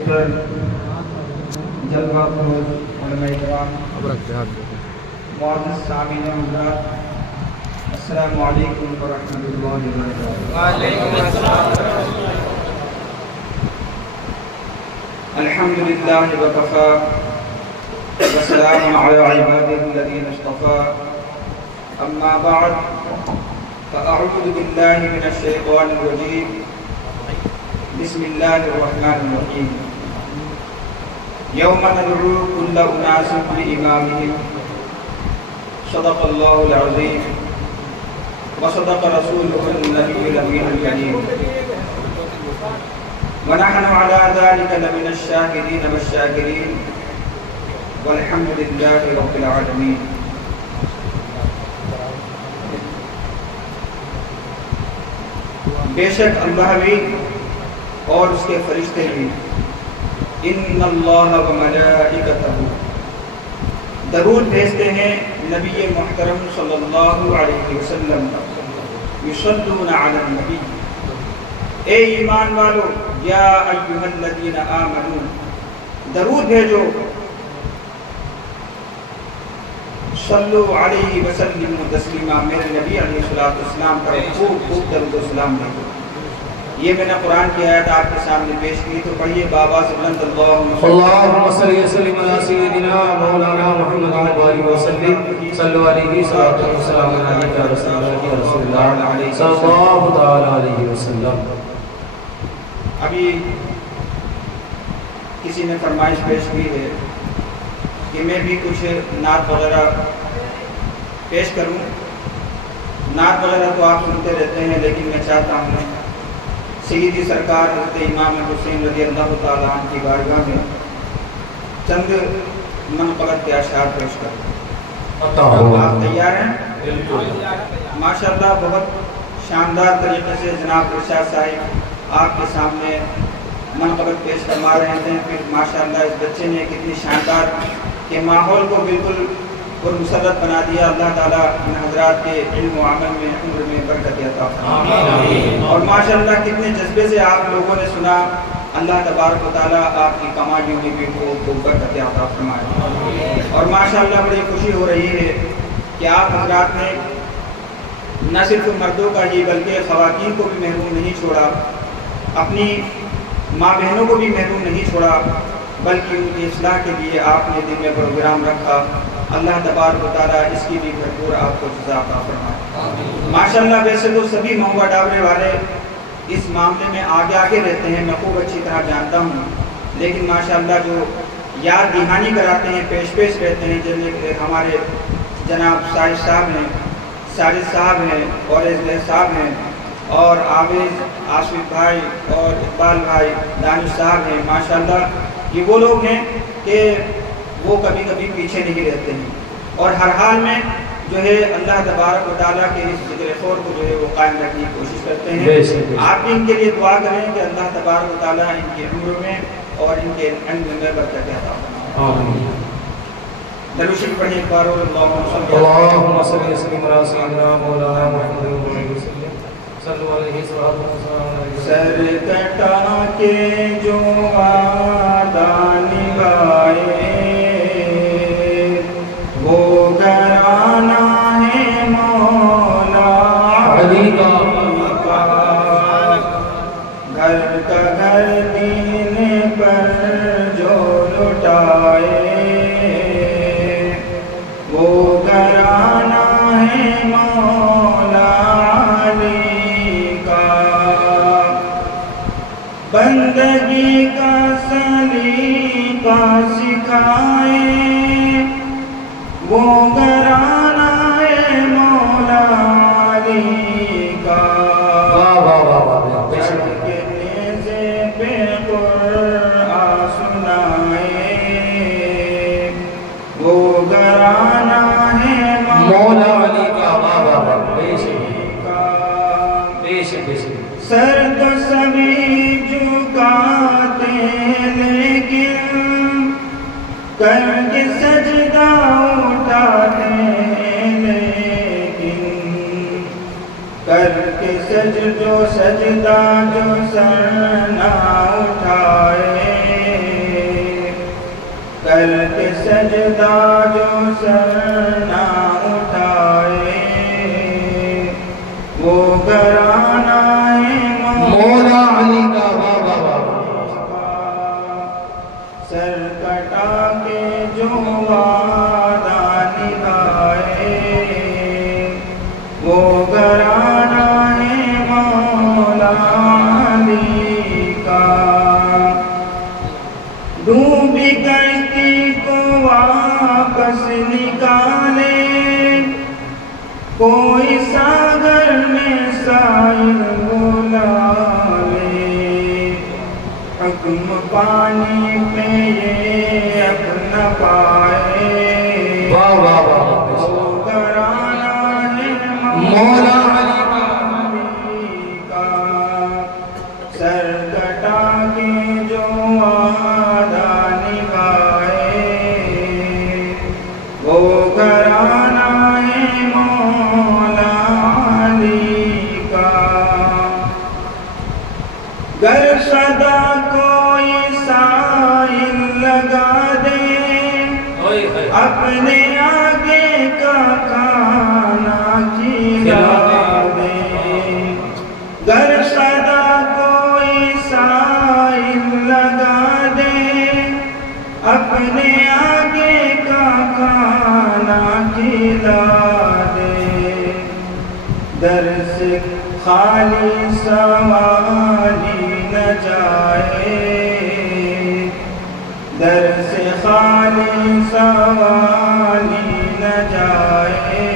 جلوہ فروز علماء کرام معزز سامعین حضرات، السلام علیکم ورحمۃ اللہ وبرکاتہ۔ وعلیکم السلام۔ الحمد للہ وکفیٰ وسلام علی عبادہ الذین اصطفیٰ، اما بعد فاعوذ باللہ من الشیطان الرجیم، بسم اللہ الرحمن الرحیم۔ یوم ندعو کل اناس بإمامہم، صدق اللہ العظیم وصدق رسولہ النبی الامین الکریم، ونحن على ذلك لمن الشاهدين والشاكرين والحمد لله رب العالمين۔ بے شک اللہ بھی اور اس کے فرشتے بھی، ان اللہ و ملائکتہ، درود بھیجتے ہیں نبی محترم صلی اللہ علیہ وسلم، یصلون علی النبی، اے ایمان والو، یا ایھا الذین آمنوا، درود بھیجو، صلو علیہ وسلم تسلیما، میرے نبی علیہ السلام پر خوب خوب درود و سلام بھیجو۔ یہ میں نے قرآن کی آیت آپ کے سامنے پیش کی، تو پڑھیے بابا صلی اللہم صلی وسلم علی سیدنا مولانا محمد وآلہ وسلم، صلو علیہ صلاۃ و سلام علیہ یا رسول اللہ صلی اللہ تعالی علیہ وسلم۔ ابھی کسی نے فرمائش پیش کی ہے کہ میں بھی کچھ نعت وغیرہ پیش کروں۔ نعت وغیرہ تو آپ سنتے رہتے ہیں، لیکن میں چاہتا ہوں سیدی سرکار حضرت امام حسین رضی اللہ تعالیٰ عنہ کی بارگاہ میں چند منقبت کے اشعار پیش کروں۔ آپ تیار ہیں؟ ماشاءاللہ بہت شاندار طریقے سے جناب ارشاد صاحب آپ کے سامنے منقبت پیش فرما رہے ہیں۔ پھر ماشاءاللہ اس بچے نے کتنی شاندار کہ ماحول کو بالکل پرمسرت بنا دیا۔ اللہ تعالیٰ ان حضرات کے علم و عمل میں عمر میں برکت عطا فرمائے، اور ماشاءاللہ کتنے جذبے سے آپ لوگوں نے سنا۔ اللہ تبارک و تعالیٰ آپ کی کمائیوں میں بھی کو برکت عطا فرمائے، اور ماشاءاللہ بڑی خوشی ہو رہی ہے کہ آپ حضرات نے نہ صرف مردوں کا ہی بلکہ خواتین کو بھی محروم نہیں چھوڑا، اپنی ماں بہنوں کو بھی محروم نہیں چھوڑا، بلکہ ان کی اصلاح کے لیے آپ نے دن میں پروگرام رکھا۔ اللہ تبارک و تعالیٰ اس کی بھی بھرپور آپ کو جزا عطا فرمائے۔ ماشاءاللہ ویسے تو سبھی مہوا ڈابرے والے اس معاملے میں آگے رہتے ہیں، میں خوب اچھی طرح جانتا ہوں، لیکن ماشاءاللہ جو یاد دہانی کراتے ہیں، پیش رہتے ہیں، جنہیں ہمارے جناب ساجد صاحب ہیں اور اظہر صاحب ہیں، اور عابد آصف بھائی اور اقبال بھائی دانش صاحب ہیں۔ ماشاءاللہ یہ وہ لوگ ہیں کہ وہ کبھی کبھی پیچھے نہیں رہتے ہیں، اور ہر حال میں جو ہے اللہ تبارک و تعالیٰ کے اس ذکر خور کو جو ہے وہ قائم رکھنے کی کوشش کرتے ہیں۔ آپ بھی ان کے لیے دعا کریں کہ اللہ تبارک و تعالیٰ ان کی عمر میں اور ان کے علم میں برکت عطا فرمائے۔ درود شریف پڑھیں ایک بار، اللہم صلی وسلم علی سیدنا مولانا محمد وآلہ وسلم، صلو علیہ وسلم۔ سر کٹا کے جو وعدہ نبھائے، وہ گھرانہ ہے مولا علی کا، گھر کا گھر دین پر جو لٹائے، وہ گھرانہ ہے مولا علی کا، بندگی کا سلیقہ سکھائے، وہ گھرانہ ہے مولا علی کا، گھر کے نیزے پہ قرآن سنائے، وہ گھرانہ ہے مولا علی کا، سر تو سبھی جھکاتے لیکن کر کے سجدہ اٹھاتے، لیکن کر کے سجدہ جو سر نہ اٹھائے، سر کٹا کے جو وعدہ نبھائے وہ گھرانہ ہے مولا علی کا. ڈوبی کشتی کو واپس نکالے کوئی ساگر میں سائل بلا لے. حکم پانی پہ یہ اپنا پائے واہ واہ واہ وہ گھرانہ ہے مولا علی کا. سر کٹا کے جو وعدہ نبھائے وہ گھرانہ ہے مولا علی کا. گر صدا کوئی سائل لگا دے اپنے آگے کا کھانا کھلا دے. گر صدا کوئی سائل لگا دے اپنے آگے کا کھانا کھلا دے. در سے خالی سوالی نہ جائے در سے خالی سوالی نہ جائے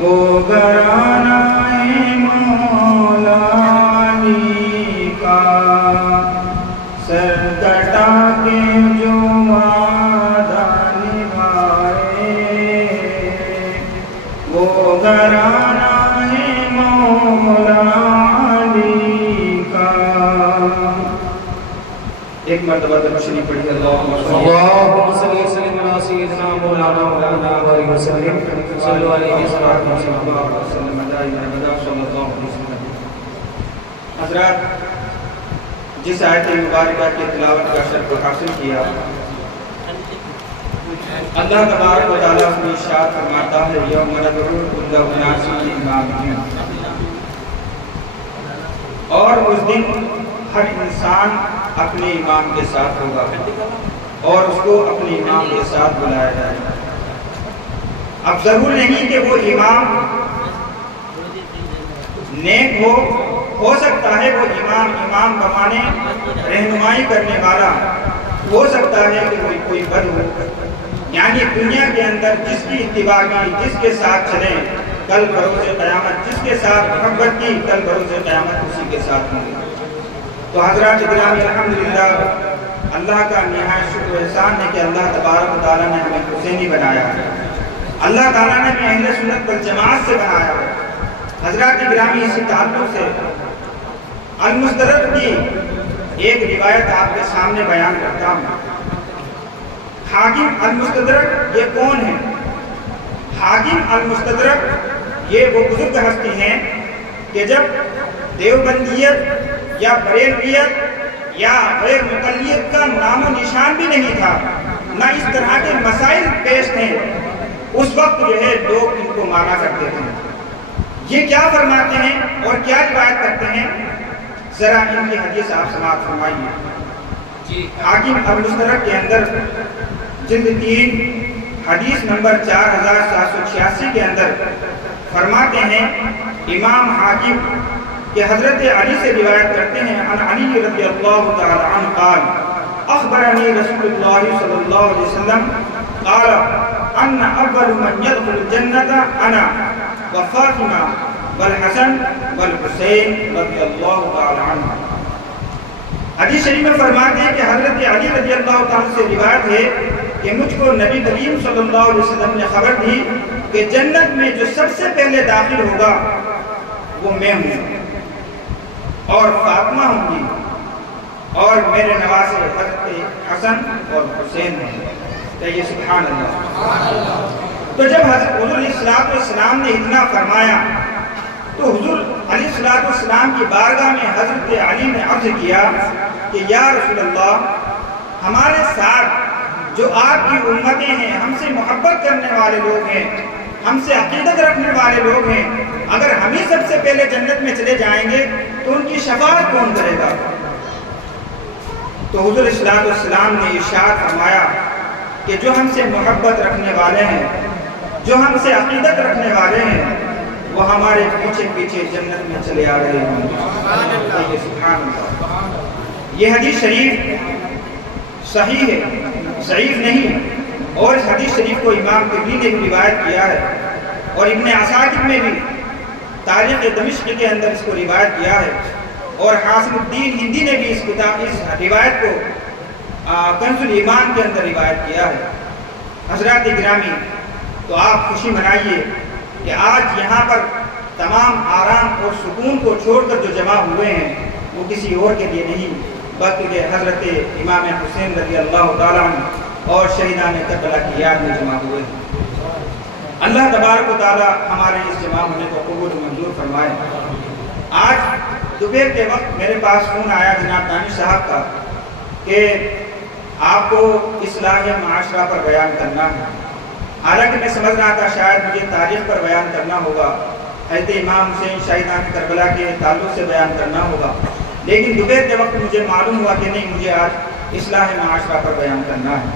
وہ گھرانہ ہے مولا علی کا. سر کٹا کے جو وعدہ نبھائے وہ گھرانہ ہے مولا علی کا. ایک مرتبہ درود شریف پڑھیے. اللہم صل وسلم علی سیدنا مولانا محمد وسلم صلی اللہ علیہ وسلم. حضرات جس آیت مبارکہ کی تلاوت کا شرف حاصل کیا اللہ تبارک و تعالیٰ اپنی ارشاد فرماتا ہے یوم ندعو کل اناس بامامہم. اور اس دن ہر انسان اپنے امام کے ساتھ ہوگا اور اس کو اپنے امام کے ساتھ بلایا جائے گا. اب ضرور نہیں کہ وہ امام نیک ہو سکتا ہے وہ امام بمانے رہنمائی کرنے والا ہو سکتا ہے کہ کوئی بد ہو. یعنی دنیا کے اندر جس کی اتباع کی جس کے ساتھ چلیں کل بروز قیامت جس کے ساتھ محبت کی کل بروز قیامت اسی کے ساتھ ہوں گے. تو حضرات گرامی الحمدللہ اللہ کا نہایت شکر و احسان ہے کہ اللہ تبارک و تعالیٰ نے ہمیں حسینی بنایا ہے. اللہ تعالیٰ نے ہمیں اہل سنت والجماعت سے بنایا ہے. حضرات گرامی اسی تعلق سے المستدرک کی ایک روایت آپ کے سامنے بیان کرتا ہوں. حاکم المستدرک یہ کون ہے؟ حاکم المستدرک یہ وہ بزرگ ہستی ہیں کہ جب دیوبندیت یا بریلویت یا غیر مقلیت کا نام و نشان بھی نہیں تھا نہ اس طرح کے مسائل پیش تھے اس وقت جو ہے لوگ ان کو مانا کرتے تھے. یہ کیا فرماتے ہیں اور کیا روایت کرتے ہیں ذرا ان کی حدیث آپ سماعت فرمائیے. حاکم المستدرک کے اندر جلد 3 حدیث نمبر 4786 کے اندر فرماتے ہیں امام حاکم کہ حضرت علی سے روایت کرتے ہیں عن علی رضی اللہ تعالی عنہ قال اخبرنی رسول اللہ صلی اللہ علیہ وسلم قال ان اول من يدخل الجنة انا وفاطمہ والحسن والحسین رضی اللہ تعالی عنہ. حدیث شریف میں فرماتے ہیں کہ حضرت علی رضی اللہ تعالی سے روایت ہے کہ مجھ کو نبی کریم صلی اللہ علیہ وسلم نے خبر دی کہ جنت میں جو سب سے پہلے داخل ہوگا وہ میں ہوں اور فاطمہ ہوں گی اور میرے نواسے حضرت حسن اور حسین ہیں. کہیے سبحان اللہ. تو جب حضرت حضور علیہ السلام نے اتنا فرمایا تو حضور علیہ السلام کی بارگاہ میں حضرت علی نے عرض کیا کہ یا رسول اللہ ہمارے ساتھ جو آپ کی امتیں ہیں ہم سے محبت کرنے والے لوگ ہیں ہم سے عقیدت رکھنے والے لوگ ہیں اگر ہم ہی سب سے پہلے جنت میں چلے جائیں گے تو ان کی شفاعت کون کرے گا؟ تو حضور صلی اللہ علیہ وسلم نے ارشاد فرمایا کہ جو ہم سے محبت رکھنے والے ہیں، جو ہم سے عقیدت رکھنے والے ہیں، وہ ہمارے پیچھے پیچھے جنت میں چلے آ رہے ہیں۔ سبحان اللہ۔ یہ حدیث شریف صحیح ہے، ضعیف نہیں، اور اس حدیث شریف کو امام طبری نے بھی روایت کیا ہے، اور ابن عساکر نے بھی تاریخ دمشق کے اندر اس کو روایت کیا ہے، اور حاسم الدین ہندی نے بھی اس روایت کو کنز الایمان کے اندر روایت کیا ہے۔ حضرات گرامی، تو آپ خوشی منائیے کہ آج یہاں پر تمام آرام اور سکون کو چھوڑ کر جو جمع ہوئے ہیں وہ کسی اور کے لیے نہیں، بلکہ کہ حضرت امام حسین رضی اللہ تعالیٰ عنہ اور شہیدان کربلا کی یاد میں جمع ہوئے ہیں۔ اللہ تبارک و تعالیٰ ہمارے اس جمع ہونے کو قبول منظور فرمائے۔ آج دوپہر کے وقت میرے پاس فون آیا جناب دانش صاحب کا کہ آپ کو اصلاح معاشرہ پر بیان کرنا ہے۔ حالانکہ میں سمجھ رہا تھا شاید مجھے تاریخ پر بیان کرنا ہوگا، حضرت امام حسین شہیدان کربلا کے تعلق سے بیان کرنا ہوگا، لیکن دوپہر کے وقت مجھے معلوم ہوا کہ نہیں، مجھے آج اصلاح معاشرہ پر بیان کرنا ہے۔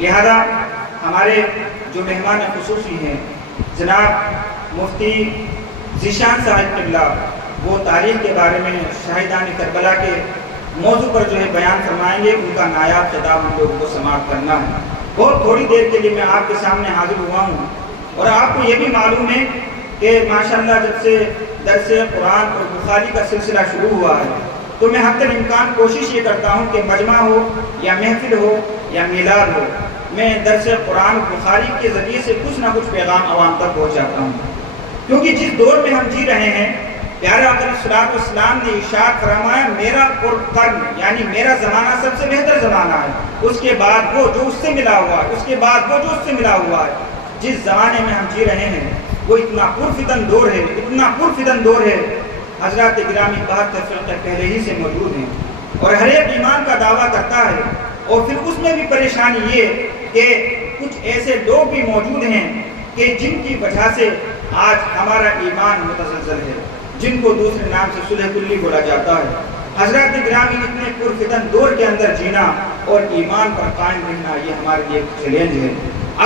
لہذا ہمارے جو مہمان خصوصی ہیں جناب مفتی ذیشان صاحب قبلہ، وہ تاریخ کے بارے میں شہیدان کربلا کے موضوع پر جو ہے بیان فرمائیں گے۔ ان کا نایاب خطاب ہم لوگوں کو سماعت کرنا ہے۔ بہت تھوڑی دیر کے لیے میں آپ کے سامنے حاضر ہوا ہوں، اور آپ کو یہ بھی معلوم ہے کہ ماشاءاللہ جب سے درس قرآن اور بخاری کا سلسلہ شروع ہوا ہے تو میں حتی الامکان کوشش یہ کرتا ہوں کہ مجمع ہو یا محفل ہو یا میلاد ہو، میں درس قرآن اور بخاری کے ذریعے سے کچھ نہ کچھ پیغام عوام تک پہنچاتا ہوں، کیونکہ جس دور میں ہم جی رہے ہیں پیارے آقا علیہ الصلوۃ والسلام نے ارشاد فرمایا میرا قرن یعنی میرا زمانہ سب سے بہتر زمانہ ہے، اس کے بعد وہ جو اس سے ملا ہوا ہے، اس کے بعد وہ جو اس سے ملا ہوا ہے۔ جس زمانے میں ہم جی رہے ہیں وہ اتنا پرفتن دور ہے، اتنا پرفتن دور ہے، حضرات گرامی 72 فرقے پہلے ہی سے موجود ہیں، اور ہر ایک ایمان کا دعویٰ کرتا ہے، اور پھر اس میں بھی پریشانی یہ کہ کچھ ایسے لوگ بھی موجود ہیں کہ جن کی وجہ سے آج ہمارا ایمان متزلزل ہے، جن کو دوسرے نام سے صلح کلی بولا جاتا ہے۔ حضرات گرامی، اتنے پرفتن دور کے اندر جینا اور ایمان پر قائم رہنا یہ ہمارے لیے چیلنج ہے۔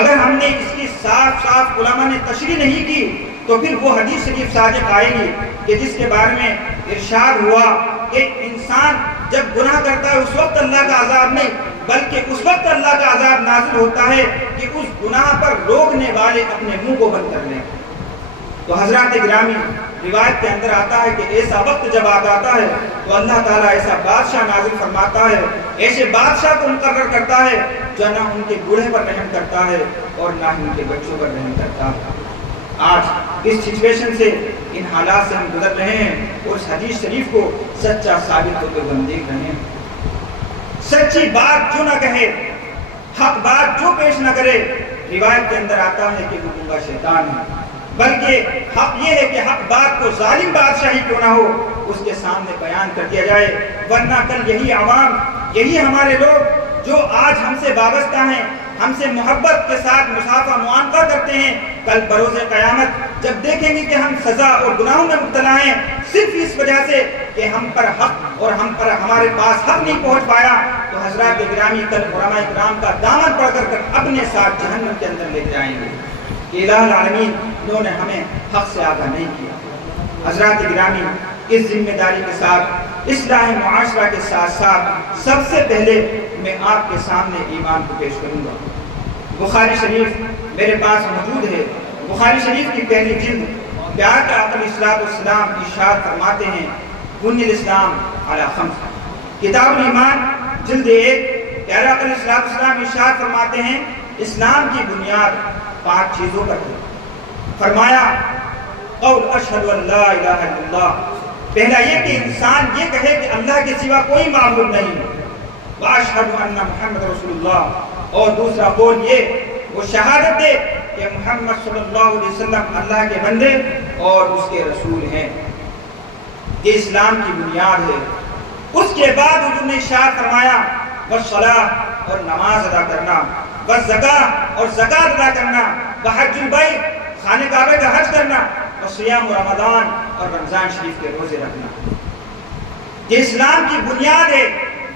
اگر ہم نے اس کی صاف صاف علماء نے تشریح نہیں کی تو پھر وہ حدیث شریف صادق آئے گی کہ جس کے بارے میں ارشاد ہوا کہ انسان جب گناہ کرتا ہے اس وقت اللہ کا عذاب نہیں بلکہ اس وقت اللہ کا عذاب نازل ہوتا ہے کہ اس گناہ پر روکنے والے اپنے منہ کو بند کر لیں۔ تو حضرات گرامی، روایت کے اندر آتا ہے کہ ایسا وقت جب آتا ہے تو اللہ تعالیٰ ایسا بادشاہ نازل فرماتا ہے، ایسے بادشاہ کو مقرر کرتا ہے جو نہ ان کے بوڑھے پر رحم کرتا ہے اور نہ ہی ان کے بچوں پر رحم کرتا ہے۔ آج اس سچویشن سے، ان حالات سے ہم گزر رہے ہیں اور اس حدیث شریف کو سچا ثابت ہوتے ہوئے ہم دیکھ رہے ہیں۔ سچی بات جو نہ کہے، حق بات جو پیش نہ کرے، روایت کے اندر آتا ہے کہ وہ گنگا شیطان ہے، بلکہ حق یہ ہے کہ حق بات کو ظالم بادشاہی کیوں نہ ہو اس کے سامنے بیان کر دیا جائے، ورنہ کل یہی عوام، یہی ہمارے لوگ جو آج ہم سے وابستہ ہیں، ہم سے محبت کے ساتھ مصافحہ معانقہ کرتے ہیں، کل بروز قیامت جب دیکھیں گے کہ ہم سزا اور گناہوں میں مبتلا ہیں صرف اس وجہ سے کہ ہم پر حق اور ہمارے پاس حق نہیں پہنچ پایا، تو حضرات گرامی کل علماء کرام کا دامن پکڑ کر اپنے ساتھ جہنم کے اندر لے جائیں گے کہ الہ العالمین انہوں نے ہمیں حق سے آگاہ نہیں کیا۔ حضرات گرامی، اس ذمہ داری کے ساتھ، اصلاح معاشرہ کے ساتھ ساتھ سب سے پہلے میں آپ کے سامنے ایمان کو پیش کروں گا۔ بخاری شریف میرے پاس موجود ہے، بخاری شریف کی پہلی جلد پیار کا آقا علیہ السلام ارشاد فرماتے ہیں بنی الاسلام علی خمس، کتاب الایمان جلد 1 پیارے آقا علیہ السلام ارشاد فرماتے ہیں اسلام کی بنیاد 5 چیزوں پر ہے۔ فرمایا قول اشہد ان لا الہ الا اللہ، پہلا یہ کہ انسان یہ کہے کہ اللہ کے سوا کوئی معبود نہیں، واشہد ان محمد رسول اللہ، اور دوسرا قول یہ وہ شہادت دے کہ محمد صلی اللہ علیہ وسلم اللہ کے بندے اور اس کے رسول ہیں۔ یہ اسلام کی بنیاد ہے۔ اس کے بعد حضور نے ارشاد فرمایا والصلاۃ، اور نماز ادا کرنا، والزکاۃ، اور زکات ادا کرنا، وحج البیت، خانہ کعبہ کا حج کرنا، وصیام رمضان، اور رمضان شریف کے روزے رکھنا۔ یہ اسلام کی بنیاد ہے۔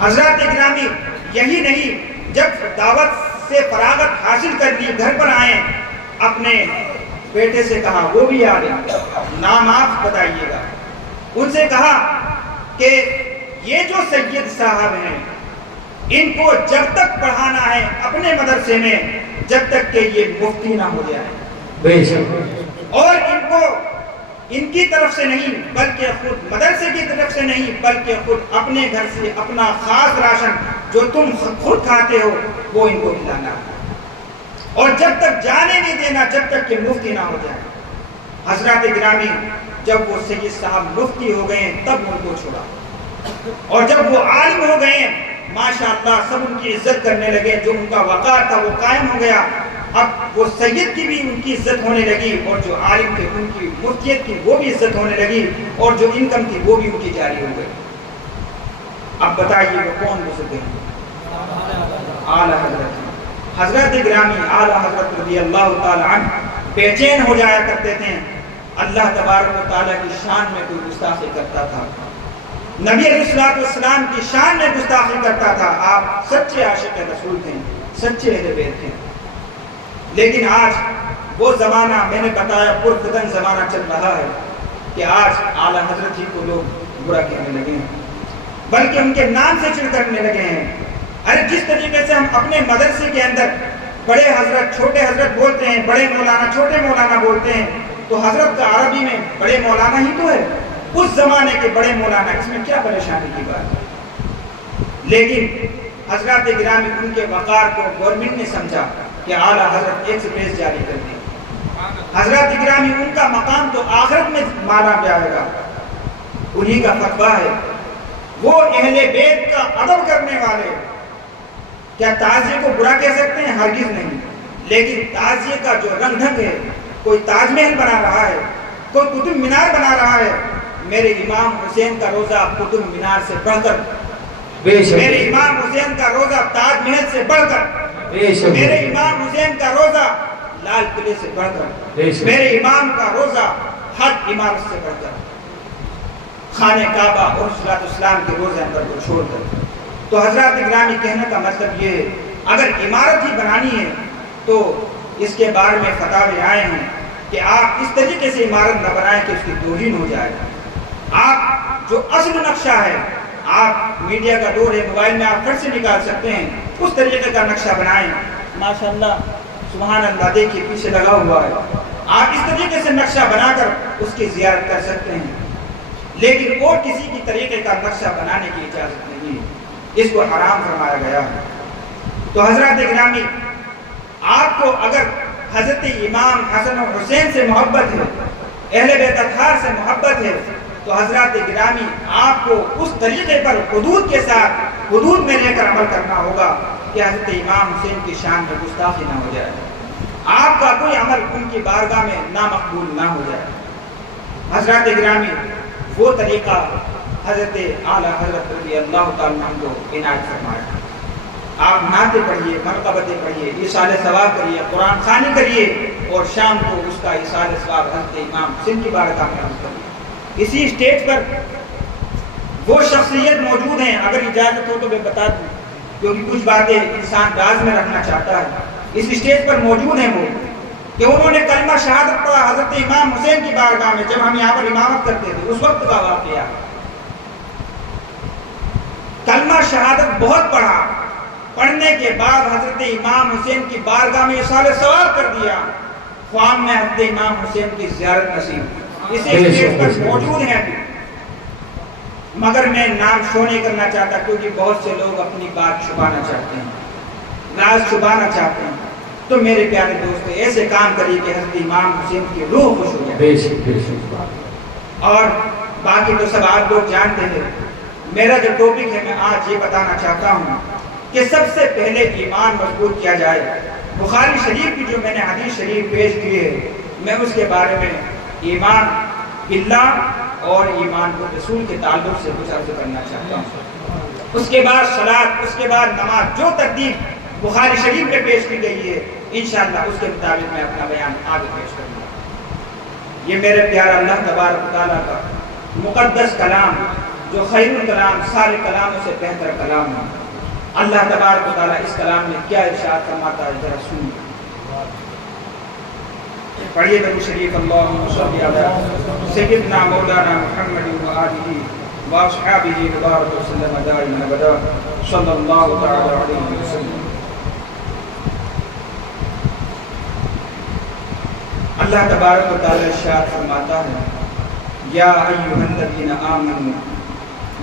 حضرات گرامی یہی نہیں، جب دعوت سے فراغت حاصل کر لی گھر پر آئے، اپنے بیٹے سے کہا، وہ بھی آ رہے، نام آپ بتائیے گا، ان سے کہا کہ یہ جو سید صاحب ہیں ان کو جب تک پڑھانا ہے اپنے مدرسے میں جب تک کہ یہ مفتی نہ ہو جائے، بے شک، اور ان کو ان کی طرف سے نہیں بلکہ خود مدرسے کی طرف سے نہیں بلکہ خود اپنے گھر سے اپنا خاص راشن جو تم خود کھاتے ہو وہ ان کو کھلانا ہے، اور جب تک جانے نہیں دینا جب تک کہ مفتی نہ ہو جائے۔ حضرات گرامی جب وہ سید صاحب مفتی ہو گئے تب ان کو چھوڑا، اور جب وہ عالم ہو گئے ماشاءاللہ سب ان کی عزت کرنے لگے، جو ان کا وقار تھا وہ قائم ہو گیا، اب وہ سید کی بھی ان کی عزت ہونے لگی، اور جو عالم تھے ان کی مفتیت کی وہ بھی عزت ہونے لگی، اور جو انکم تھی وہ بھی ان کی جاری ہو گئی۔ اب بتائیے وہ کون بزرگ ہیں؟ اعلیٰ حضرت۔ حضرت گرامی اعلیٰ حضرت رضی اللہ تعالی عنہ بے چین ہو جایا کرتے تھے اللہ تبارک و تعالیٰ کی شان میں کوئی گستاخی کرتا تھا، نبی علیہ السلام کی شان میں گستاخی کرتا تھا۔ آپ سچے عاشق رسول تھے، سچے اہل بیت تھے، لیکن آج وہ زمانہ میں نے بتایا پرفتن زمانہ چل رہا ہے کہ آج اعلیٰ حضرت ہی کو لوگ برا کہنے لگے ہیں، بلکہ ان کے نام سے چڑ کرنے لگے ہیں۔ ارے جس طریقے سے ہم اپنے مدرسے کے اندر بڑے حضرت چھوٹے حضرت بولتے ہیں، بڑے مولانا چھوٹے مولانا بولتے ہیں، تو حضرت کا عربی میں بڑے مولانا ہی تو ہے، اس زمانے کے بڑے مولانا، اس میں کیا پریشانی کی بات ہے؟ لیکن حضرات گرامی ان کے وقار کو گورنمنٹ نے سمجھا کہ اعلیٰ حضرت ایک سپیس جاری کر دی، حضرات گرامی ان کا مقام تو آخرت میں مانا جائے گا، انہی کا فتویٰ ہے، وہ اہل بیت کا ادب کرنے والے۔ کیا تعزیے کو برا کہہ سکتے ہیں؟ ہرگز نہیں، لیکن تعزیے کا جو رنگ ڈھنگ ہے، کوئی تاج محل بنا رہا ہے، کوئی قطب مینار بنا رہا ہے، میرے امام حسین کا روزہ قطب مینار سے بڑھ کر، میرے امام حسین کا روزہ تاج محل سے بڑھ کر، میرے امام حسین کا روزہ لال قلعے سے بڑھ کر، میرے امام کا روزہ حج عمارت سے بڑھ کر، خانہ کعبہ اور صلاۃ السلام کے روزے اندر کو چھوڑ کر۔ تو حضرات گرامی کہنے کا مطلب یہ ہے، اگر عمارت ہی بنانی ہے تو اس کے بارے میں فتاوے آئے ہیں کہ آپ اس طریقے سے عمارت نہ بنائیں کہ اس کی توہین ہو جائے۔ آپ جو اصل نقشہ ہے، آپ میڈیا کا دور ہے، موبائل میں آپ پھر سے نکال سکتے ہیں، اس طریقے کا نقشہ بنائیں۔ ماشاءاللہ سبحان اللہ، دیکھیے پیچھے لگا ہوا ہے، آپ اس طریقے سے نقشہ بنا کر اس کی زیارت کر سکتے ہیں، لیکن اور کسی کی طریقے کا نقشہ بنانے کی اجازت نہیں ہے، اس کو حرام فرمایا گیا ہے۔ تو حضرات گرامی آپ کو اگر حضرت امام حسن و حسین سے محبت ہے، اہل بیت اطہار سے محبت ہے، تو حضرات گرامی آپ کو اس طریقے پر حدود کے ساتھ حدود میں لے کر عمل کرنا ہوگا کہ حضرت امام حسین کی شان میں گستاخی نہ ہو جائے، آپ کا کوئی عمل ان کی بارگاہ میں نامقبول نہ ہو جائے۔ حضرات گرامی وہ طریقہ حضرت اعلیٰ حضرت رضی اللہ تعالیٰ عنہ کو عنایت فرمایا۔ آپ نعتیں پڑھیے، منقبتیں پڑھیے، ایصال ثواب کریے، قرآن خوانی کریے، اور شام کو اس کا ایصال ثواب حضرت امام حسین کی بارگاہ میں عرض کریے۔ اسی اسٹیج پر وہ شخصیت موجود ہیں، اگر اجازت ہو تو میں بتا دوں، کیونکہ کچھ باتیں انسان راز میں رکھنا چاہتا ہے۔ اس اسٹیج پر موجود ہیں وہ کہ انہوں نے کلمہ شہادت پڑھا حضرت امام حسین کی بارگاہ میں، جب ہم یہاں پر امامت کرتے تھے اس وقت کا واقعہ۔ کلمہ شہادت بہت پڑھا، پڑھنے کے بعد حضرت امام حسین کی بارگاہ میں ایصال ثواب کر دیا، خواب میں حضرت امام حسین کی زیارت نصیب۔ اسی اسٹیج پر موجود ہیں ابھی، مگر میں نام شو نہیں کرنا چاہتا کیونکہ بہت سے لوگ اپنی بات چھپانا چاہتے ہیں، راز چھپانا چاہتے ہیں۔ تو میرے پیارے دوستو ایسے کام کریے کہ حضرت امام حسین کی روح خوش ہو جائے۔ بے شک بے شک۔ اور باقی تو سب آپ لوگ جانتے ہیں، میرا جو ٹاپک ہے میں آج یہ بتانا چاہتا ہوں کہ سب سے پہلے ایمان مضبوط کیا جائے۔ بخاری شریف کی جو میں نے حدیث شریف پیش کی ہے، میں اس کے بارے میں ایمان باللہ اور ایمان کو رسول کے تعلق سے کچھ عرض کرنا چاہتا ہوں۔ اس کے بعد صلاۃ، اس کے بعد نماز، جو ترتیب بخاری شریف میں پیش کی گئی ہے انشاءاللہ اس کے مطابق میں اپنا بیان آگے پیش کروں گا۔ یہ میرے پیارا اللہ تبارک و تعالیٰ کا مقدس کلام جو خیر الکلام سارے کلاموں سے بہتر کلام ہے۔ اللہ تبارک و تعالیٰ اس کلام میں کیا ارشاد فرماتا ہے، ذرا سنیے۔ پڑھیے درود شریف، اللہم صلی علی سیدنا مولانا محمد و آلہ و اصحابہ وبارک وسلم دائما ابدا صلی اللہ تعالی علیہ وسلم۔ اللہ تبارک و تعالی ارشاد فرماتا ہے، یا ایھا الذین آمنوا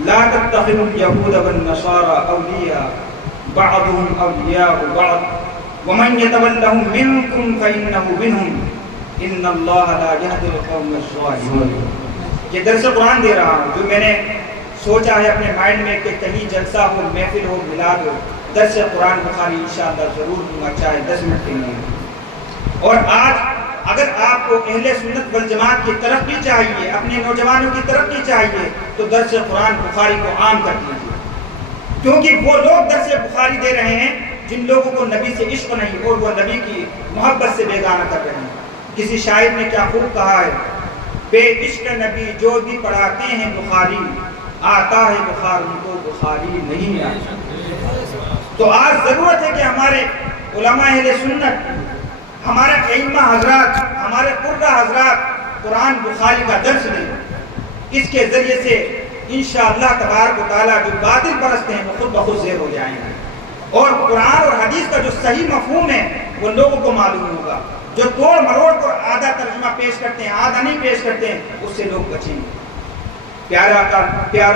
لا تتخذوا اليہود والنصارى اولیاء بعضهم اولیاء بعض ومن يتولهم منکم فإنه منهم ان اللہ لا یہدی القوم الظالمین۔ یہ درس قرآن دے رہا ہوں جو میں نے سوچا ہے اپنے مائنڈ میں کہ کہیں جلسہ ہو، محفل ہو، میلاد ہو، درس قرآن بخاری انشاءاللہ ضرور دوں گا، چاہے 10 منٹ کے لیے۔ اور آج اگر آپ کو اہل سنت والجماعت کی ترقی چاہیے، اپنے نوجوانوں کی ترقی چاہیے، تو درس قرآن بخاری کو عام کر دیجیے، کیونکہ وہ لوگ درس بخاری دے رہے ہیں جن لوگوں کو نبی سے عشق نہیں اور وہ نبی کی محبت سے بیگانہ کر رہے ہیں۔ کسی شاعر نے کیا خوب کہا ہے، بے عشق نبی جو بھی پڑھاتے ہیں بخاری، آتا ہے بخار ان کو بخاری نہیں آتا۔ تو آج ضرورت ہے کہ ہمارے علماء اہل سنت، ہمارے ائمہ حضرات، ہمارے قرہ حضرات قرآن بخاری کا درس دیں۔ اس کے ذریعے سے انشاءاللہ تبارک و تعالیٰ جو باطل پرست ہیں وہ خود بخود زیر ہو جائیں گے، اور قرآن اور حدیث کا جو صحیح مفہوم ہے وہ لوگوں کو معلوم ہوگا۔ جو توڑ مروڑ کو آدھا ترجمہ پیش کرتے ہیں، آدھا نہیں پیش کرتے ہیں، اس سے لوگ بچیں گے۔ پیارا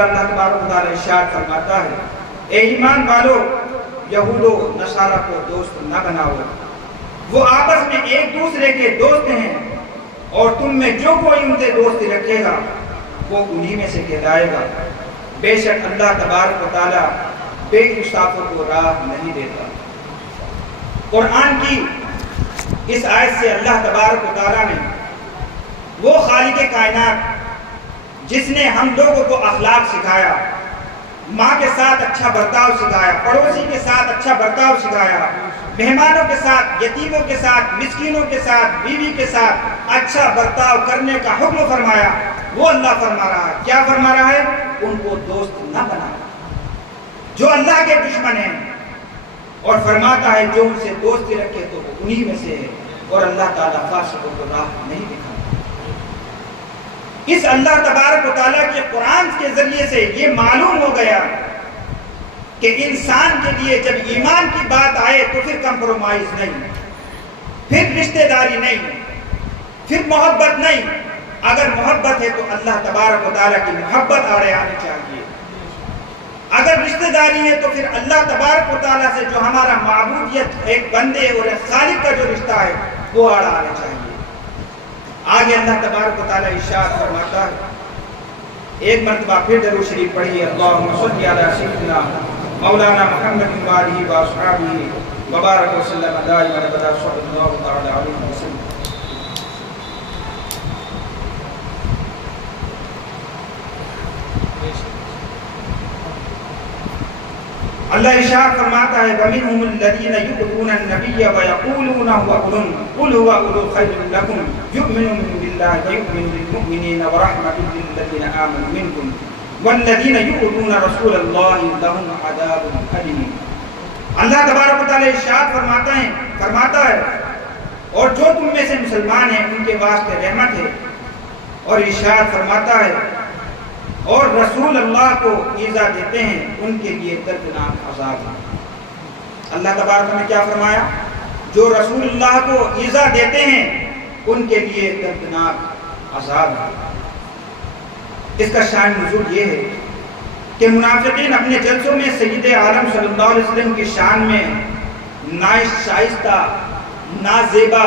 اللہ تبارک و تعالیٰ ارشاد فرماتا ہے، اے ایمان والو، یہود و نصارہ کو دوست نہ بناؤ، وہ آپس میں ایک دوسرے کے دوست ہیں، اور تم میں جو کوئی ان سے دوستی رکھے گا وہ انہی میں سے کہلائے گا۔ بے شک اللہ تبارک و تعالیٰ بے انصافوں کو راہ نہیں دیتا۔ قرآن کی اس آیت سے اللہ تبارک و تعالیٰ نے وہ خالق کائنات جس نے ہم لوگوں کو اخلاق سکھایا، ماں کے ساتھ اچھا برتاؤ سکھایا، پڑوسی کے ساتھ اچھا برتاؤ سکھایا، مہمانوں کے ساتھ، یتیموں کے ساتھ، مسکینوں کے ساتھ، بیوی کے ساتھ اچھا برتاؤ کرنے کا حکم فرمایا، وہ اللہ فرما رہا ہے، کیا فرما رہا ہے؟ ان کو دوست نہ بنا جو اللہ کے دشمن ہیں، اور فرماتا ہے جو ان سے دوستی رکھے تو وہ انہی میں سے ہے، اور اللہ تعالیٰ فاسقوں کو راہ نہیں دکھاتا۔ اس اللہ تبارک و تعالیٰ کے قرآن کے ذریعے سے یہ معلوم ہو گیا کہ انسان کے لیے جب ایمان کی بات آئے تو پھر کمپرومائز نہیں، پھر رشتہ داری نہیں، پھر محبت نہیں۔ اگر محبت ہے تو اللہ تبارک و تعالیٰ کی محبت آڑے آنی چاہیے، اگر رشتہ داری ہے تو پھر اللہ تبارک و تعالیٰ سے جو ہمارا معبودیت، ایک بندے اور ایک خالق کا جو رشتہ ہے وہ آڑا آنا چاہیے۔ آگے اللہ تبارک و تعالیٰ ارشاد فرماتا ہے، ایک مرتبہ پھر درود شریف پڑھیے، اللہم صلی علی سیدنا مولانا محمد و آلہ و اصحابہ وبارک وسلم دائما ابدا صلی اللہ تعالی علیہ وسلم۔ اللہ ارشاد فرماتا ہے، وَمِنْهُمُ الَّذِينَ يُؤْذُونَ النَّبِيَّ وَيَقُولُونَ هُوَ أُذُنٌ قُلْ هُوَ أُذُنٌ خَيْرٌ لَكُمْ يُؤْمِنُ بِاللَّهِ وَيُؤْمِنُ لِلْمُؤْمِنِينَ وَرَحْمَةٌ لِلَّذِينَ آمَنُوا مِنْكُمْ وَالَّذِينَ يُؤْذُونَ رَسُولَ اللَّهِ لَهُمْ عَذَابٌ أَلِيمٌ۔ اللہ تبارک و تعالیٰ ارشاد فرماتا ہے، اور جو تم میں سے مسلمان ہیں ان کے واسطے رحمت ہے، اور ارشاد فرماتا ہے، اور رسول اللہ کو ایذا دیتے ہیں ان کے لیے دردناک عذاب ہے۔ اللہ تبارک نے کیا فرمایا؟ جو رسول اللہ کو ایذا دیتے ہیں ان کے لیے دردناک عذاب ہے۔ اس کا شان نزول یہ ہے کہ منافقین اپنے جلسوں میں سید عالم صلی اللہ علیہ وسلم کی شان میں ناشائستہ، نازیبا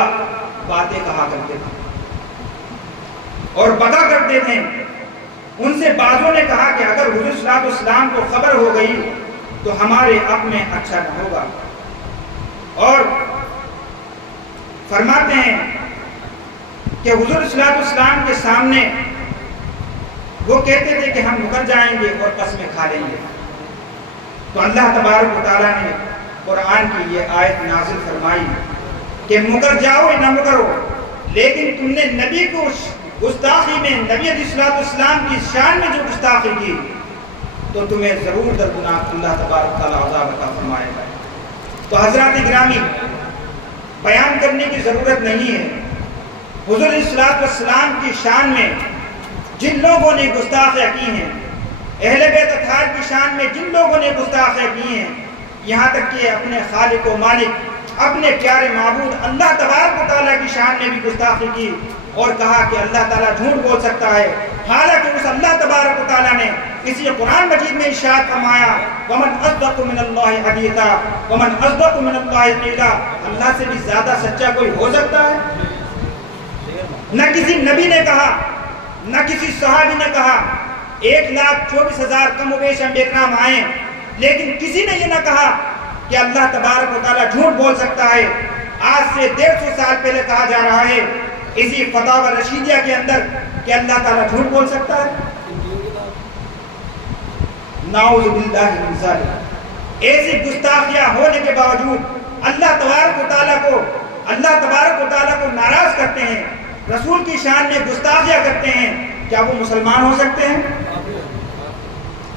باتیں کہا کرتے تھے اور بکا کرتے تھے۔ ان سے بعضوں نے کہا کہ اگر حضور صلی اللہ علیہ وسلم کو خبر ہو گئی تو ہمارے حق میں اچھا نہ ہوگا، اور فرماتے ہیں کہ حضور صلی اللہ علیہ وسلم کے سامنے وہ کہتے تھے کہ ہم مکر جائیں گے اور قسمیں کھا لیں گے۔ تو اللہ تبارک و تعالیٰ نے قرآن کی یہ آیت نازل فرمائی کہ مکر جاؤ یا نہ مکرو، لیکن تم نے نبی کو گستاخی میں، نبی علیہ السلام کی شان میں جو گستاخی کی تو تمہیں ضرور دردناک اللہ تبارک تعالیٰ عذاب عطا فرمائے گا۔ تو حضرات گرامی، بیان کرنے کی ضرورت نہیں ہے، حضور علیہ السلام کی شان میں جن لوگوں نے گستاخیاں کی ہیں، اہل بیت اطہار کی شان میں جن لوگوں نے گستاخیاں کی ہیں، یہاں تک کہ اپنے خالق و مالک، اپنے پیارے معبود اللہ تبارک و تعالیٰ کی شان میں بھی گستاخی کی اور کہا کہ اللہ تعالیٰ جھوٹ بول سکتا ہے، حالانکہ اس اللہ تبارک و تعالیٰ نے اسی قرآن مجید میں ارشاد فرمایا وَمَنْ أَصْدَقُ مِنَ اللَّهِ حَدِيثًا وَمَنْ أَصْدَقُ مِنَ اللَّهِ قِيلًا۔ اللہ سے بھی زیادہ سچا کوئی ہو سکتا ہے؟ نہ کسی نبی نے کہا، نہ کسی صحابی نے کہا۔ 1,24,000 کم و بیش انبیاء کرام آئے، لیکن کسی نے یہ نہ کہا کہ اللہ تبارک و تعالیٰ جھوٹ بول سکتا ہے۔ آج سے 150 سال پہلے کہا جا رہا ہے اسی فتاوی رشیدیہ کے اندر کہ اللہ تعالیٰ جھوٹ بول سکتا ہے۔ نعوذ باللہ من ذالک۔ ایسی گستاخیاں ہونے کے باوجود اللہ تبارک و تعالیٰ کو ناراض کرتے ہیں، رسول کی شان میں گستاخیاں کرتے ہیں، کیا وہ مسلمان ہو سکتے ہیں؟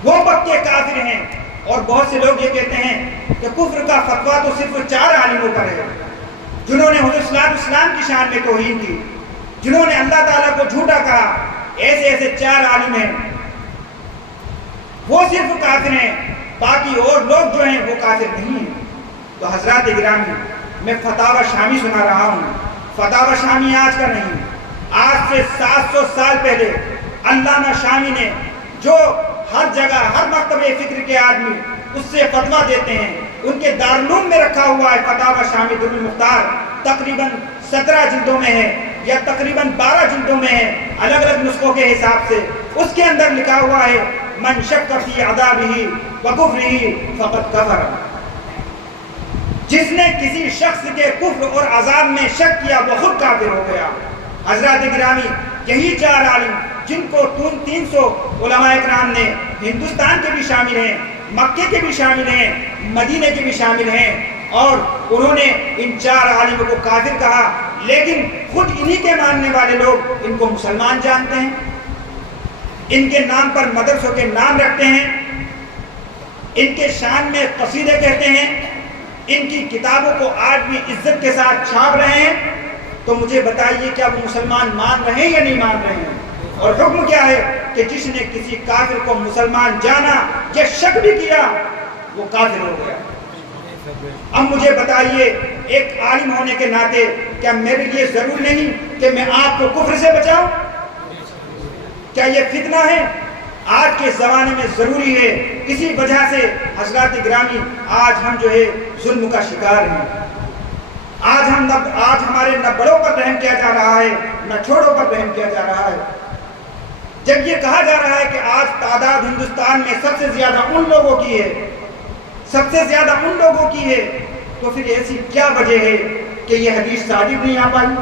وہ پکے کافر ہیں۔ اور بہت سے لوگ یہ کہتے ہیں کہ کفر کا فتویٰ تو صرف 4 عالموں پر ہے، جنہوں نے حضور صلی اللہ علیہ وسلم کی شان میں توہین کی، جنہوں نے اللہ تعالیٰ کو جھوٹا کہا، ایسے 4 عالم ہیں، وہ صرف کافر ہیں، باقی اور لوگ جو ہیں وہ کافر نہیں ہیں۔ تو حضرات گرامی، میں فتاوی شامی سنا رہا ہوں، فتاوی شامی آج کا نہیں، آج سے 700 سال پہلے علامہ شامی نے، جو ہر جگہ ہر مکتبہ فکر کے آدمی اس سے فتویٰ دیتے ہیں، ان کے دارالعلوم میں رکھا ہوا ہے فتاوی شامی در المختار، تقریباً 17 جلدوں میں ہے یا تقریباً 12 جلدوں میں ہے، الگ الگ نسخوں کے حساب سے۔ اس کے اندر لکھا ہوا ہے من شک فی عذابہ وکفرہ فقد کفر۔ جس نے کسی شخص کے کفر اور عذاب میں شک کیا وہ خود کافر ہو گیا۔ حضرات گرامی، یہی 4 عالم جن کو 300 علماء اکرام نے، ہندوستان کے بھی شامل ہیں، مکے کے بھی شامل ہیں، مدینے کے بھی شامل ہیں، اور انہوں نے ان 4 عالموں کو کافر کہا، لیکن خود انہی کے ماننے والے لوگ ان کو مسلمان جانتے ہیں، ان کے نام پر مدرسوں کے نام رکھتے ہیں، ان کے شان میں قصیدے کہتے ہیں، ان کی کتابوں کو آج بھی عزت کے ساتھ چھاپ رہے ہیں۔ تو مجھے بتائیے کیا وہ مسلمان مان رہے ہیں یا نہیں مان رہے ہیں؟ اور حکم کیا ہے کہ جس نے کسی کافر کو مسلمان جانا یا شک بھی کیا وہ کافر ہو گیا۔ اب مجھے بتائیے ایک عالم ہونے کے ناطے کیا میرے لیے ضرور نہیں کہ میں آپ کو کفر سے بچاؤں؟ کیا یہ فتنہ ہے؟ آج کے زمانے میں ضروری ہے۔ اسی وجہ سے حضرات گرامی آج ہم جو ہے ظلم کا شکار ہیں۔ آج ہمارے نہ بڑوں پر رحم کیا جا رہا ہے نہ چھوٹوں پر رحم کیا جا رہا ہے۔ جب یہ کہا جا رہا ہے کہ آج تعداد ہندوستان میں سب سے زیادہ ان لوگوں کی ہے، سب سے زیادہ ان لوگوں کی ہے، تو پھر ایسی کیا وجہ ہے کہ یہ حدیث صادق نہیں آ پائی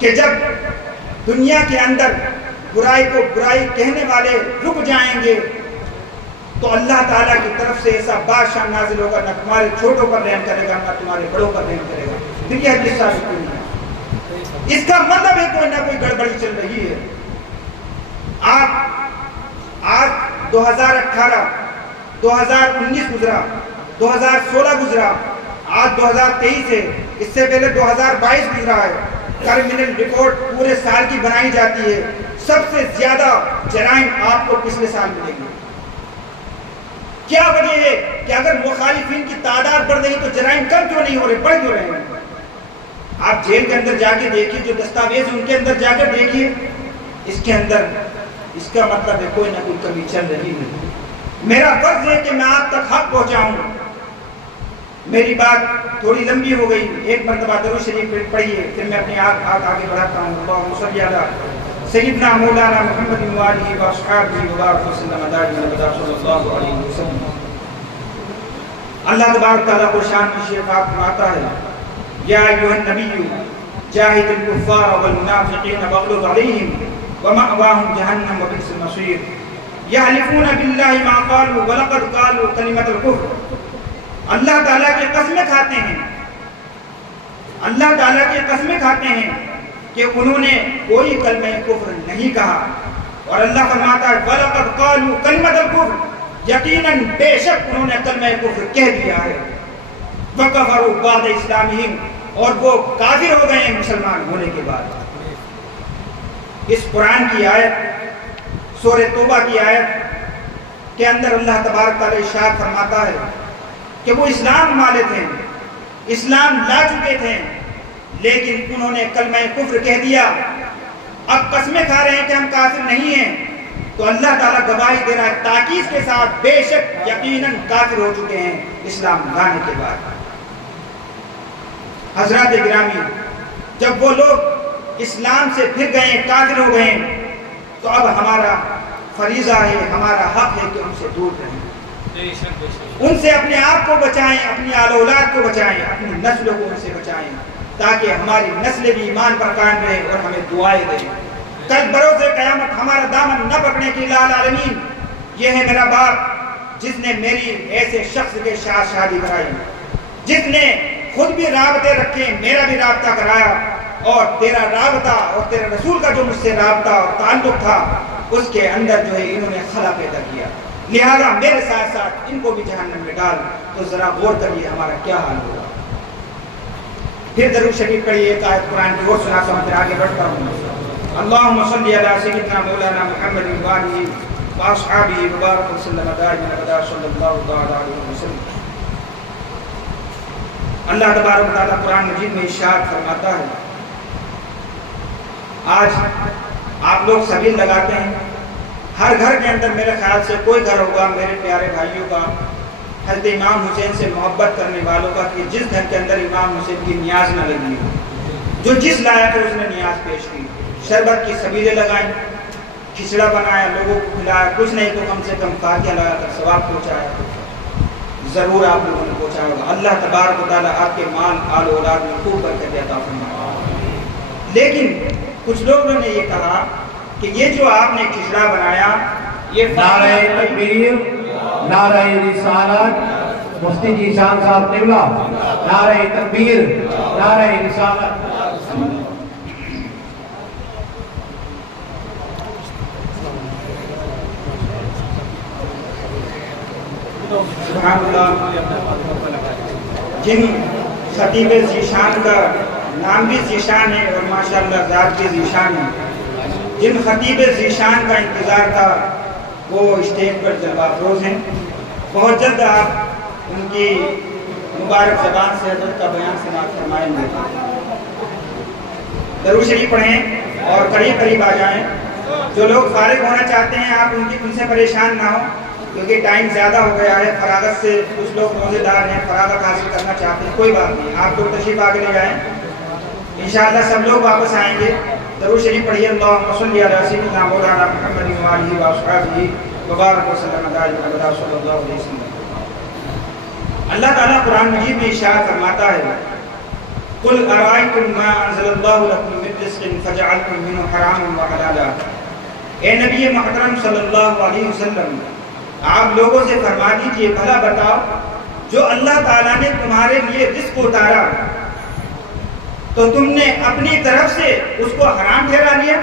کہ جب دنیا کے اندر برائی کو برائی کہنے والے رک جائیں گے تو اللہ تعالیٰ کی طرف سے ایسا بادشاہ نازل ہوگا، نہ تمہارے چھوٹوں پر رحم کرے گا نہ تمہارے بڑوں پر رحم کرے گا۔ پھر یہ حدیث ثابت نہیں ہے۔ اس کا مطلب ہے کوئی نہ کوئی گڑبڑی چل رہی ہے۔ آج 2018 2019 گزرا، 2016 گزرا، آج 2023 ہے، اس سے پہلے 2022 گزرا ہے۔ کرمنل رپورٹ پورے سال کی بنائی جاتی ہے، سب سے زیادہ جرائم آپ کو پچھلے سال ملے گی۔ کیا وجہ ہے کہ اگر مخالفین کی تعداد بڑھ رہی تو جرائم کم کیوں نہیں ہو رہے، بڑھ کیوں رہے ہیں؟ آپ جیل کے اندر جا کے دیکھیے، جو دستاویز ان کے اندر جا کر دیکھیے، اس کے اندر اس کا مطلب ہے کوئی نہ کوئی کمی چل رہی ہے۔ میرا فرض ہے کہ میں آپ تک حق پہنچاؤں۔ میری بات تھوڑی لمبی ہو گئی، ایک مرتبہ درود شریف پڑھیے، پھر میں اپنی ہاتھ آگے بڑھاتا ہوں۔ اللہم صلی علی سیدنا مولانا محمد وآلہ واصحابہ وبارک وسلم دائما ابدا صلی اللہ علیہ وسلم۔ اللہ تبارک تعالیٰ کو شان کی شفاعت فرماتا ہے، یا ایھا النبی جاہد الکفار والمنافقین واغلظ علیہم ومأواہم جہنم وبئس المصیر یحلفون باللہ ما قالوا ولقد قالوا کلمۃ الکفر۔ اللہ تعالیٰ کی قسمیں کھاتے ہیں، اللہ تعالیٰ کی قسمیں کھاتے ہیں کہ انہوں نے کوئی کلمہ کفر نہیں کہا، اور اللہ فرماتا ہے وَلَقَدْ قَالُوا كَلِمَةَ الْكُفْرِ، یقیناً بے شک انہوں نے کلمہ کفر کہہ دیا ہے، وَكَفَرُوا بَعْدَ إِسْلَامِهِمْ، اور وہ کافر ہو گئے ہیں مسلمان ہونے کے بعد۔ اس قرآن کی آیت سورہ توبہ کی آیت کے اندر اللہ تبارک تعالیٰ ارشاد فرماتا ہے کہ وہ اسلام والے تھے، اسلام لا چکے تھے، لیکن انہوں نے کلمہ کفر کہہ دیا، اب قسمیں کھا رہے ہیں کہ ہم کافر نہیں ہیں۔ تو اللہ تعالیٰ گواہی دے رہا ہے تاکید کے ساتھ بے شک یقیناً کافر ہو چکے ہیں اسلام لانے کے بعد۔ حضرات گرامی، جب وہ لوگ اسلام سے پھر گئے، کافر ہو گئے، تو اب ہمارا فریضہ ہے، ہمارا حق ہے کہ ان سے دور رہیں، ان سے اپنے آپ کو بچائیں، اپنی آل اولاد کو بچائیں، اپنی نسلوں کو ان سے بچائیں، تاکہ ہماری نسلیں بھی ایمان پر قائم رہیں اور ہمیں دعائیں دیں۔ کل بروز قیامت ہمارا دامن نہ پکڑنے کی لا العالمین، یہ ہے میرا باپ جس نے میری ایسے شخص کے ساتھ شادی کرائی، جس نے خود بھی رابطے رکھے، میرا بھی رابطہ کرایا، اور تیرا رابطہ اور تیرا رسول کا جو مجھ سے رابطہ اور تعلق تھا اس کے اندر جو ہے انہوں نے خلا پیدا کیا، لہذا میرے ساتھ ساتھ ان کو بھی جہنم میں ڈال۔ تو ذرا غور کریے ہمارا کیا حال ہوگا۔ پھر درود شریف پڑھیے، ایک آیت قرآن کی اور سناتا ہوں، پھر آگے بڑھتا ہوں۔ اللہم صلی علی سیدنا مولانا محمد وآلہ واصحابہ وبارک وسلم دائما ابدا صلی اللہ تعالی علیہ وسلم۔ اللہ تبارک و تعالیٰ قرآن مجید میں ارشاد فرماتا ہے، آج آپ لوگ سبیل لگاتے ہیں، ہر گھر کے اندر میرے خیال سے کوئی گھر ہوگا میرے پیارے بھائیوں کا، حضرت امام حسین سے محبت کرنے والوں کا، کہ جس گھر کے اندر امام حسین کی نیاز نہ لگی ہو، جو جس لائق ہے اس نے نیاز پیش کی، شربت کی سبیلیں لگائیں، کھچڑا بنایا، لوگوں کو کھلایا، کچھ نہیں تو کم سے کم فاتحہ لگا کر ثواب پہنچایا، ضرور آپ لوگوں نے پہنچایا ہوگا۔ اللہ تبارک و تعالیٰ آپ کے مال آل و اولاد میں خوب برکت عطا فرمائے۔ لیکن کچھ لوگوں نے یہ کہا کہ یہ جو آپ نے کھچڑا بنایا، یہ نعرہ تکبیر، نعرہ رسالت، مفتی جی شان صاحب قبلہ، نعرہ تکبیر، نعرہ رسالت۔ سبحان اللہ، جن خطیب ذیشان کا نام بھی ذیشان ہے اور ماشاءاللہ ذات بھی ذیشان ہے، جن خطیب ذیشان کا انتظار تھا وہ اسٹیج پر جلوہ افروز ہیں، بہت جلد آپ ان کی مبارک زبان سے حضرت کا بیان سماعت فرمائیں گے۔ درود شریف پڑھیں اور قریب قریب آ جائیں۔ جو لوگ فارغ ہونا چاہتے ہیں آپ ان سے پریشان نہ ہوں، کیونکہ ٹائم زیادہ ہو گیا ہے، فراغت سے کچھ لوگ روزے دار ہیں، فراغت حاصل کرنا چاہتے ہیں، کوئی بات نہیں، آپ لوگ تشریف آگے لے جائیں، انشاءاللہ سب لوگ واپس آئیں گے۔ درود شریف پڑھیے، اللہم صلی علی سیدنا مولانا محمد وآلہ واصحابہ وبارک وسلم دائما ابدا صلی اللہ علیہ وسلم۔ اللہ تعالیٰ قرآن مجید میں ارشاد فرماتا ہے، قل ارائیتم ما انزل اللہ لکم من رزق فجعلتم منہ حراما وحلالا۔ اے نبی محترم صلی اللہ علیہ وسلم، آپ لوگوں سے فرما دیجئے، بھلا بتاؤ جو اللہ تعالیٰ نے تمہارے لیے رزق اتارا تو تم نے اپنی طرف سے اس کو حرام ٹھہرا لیا؟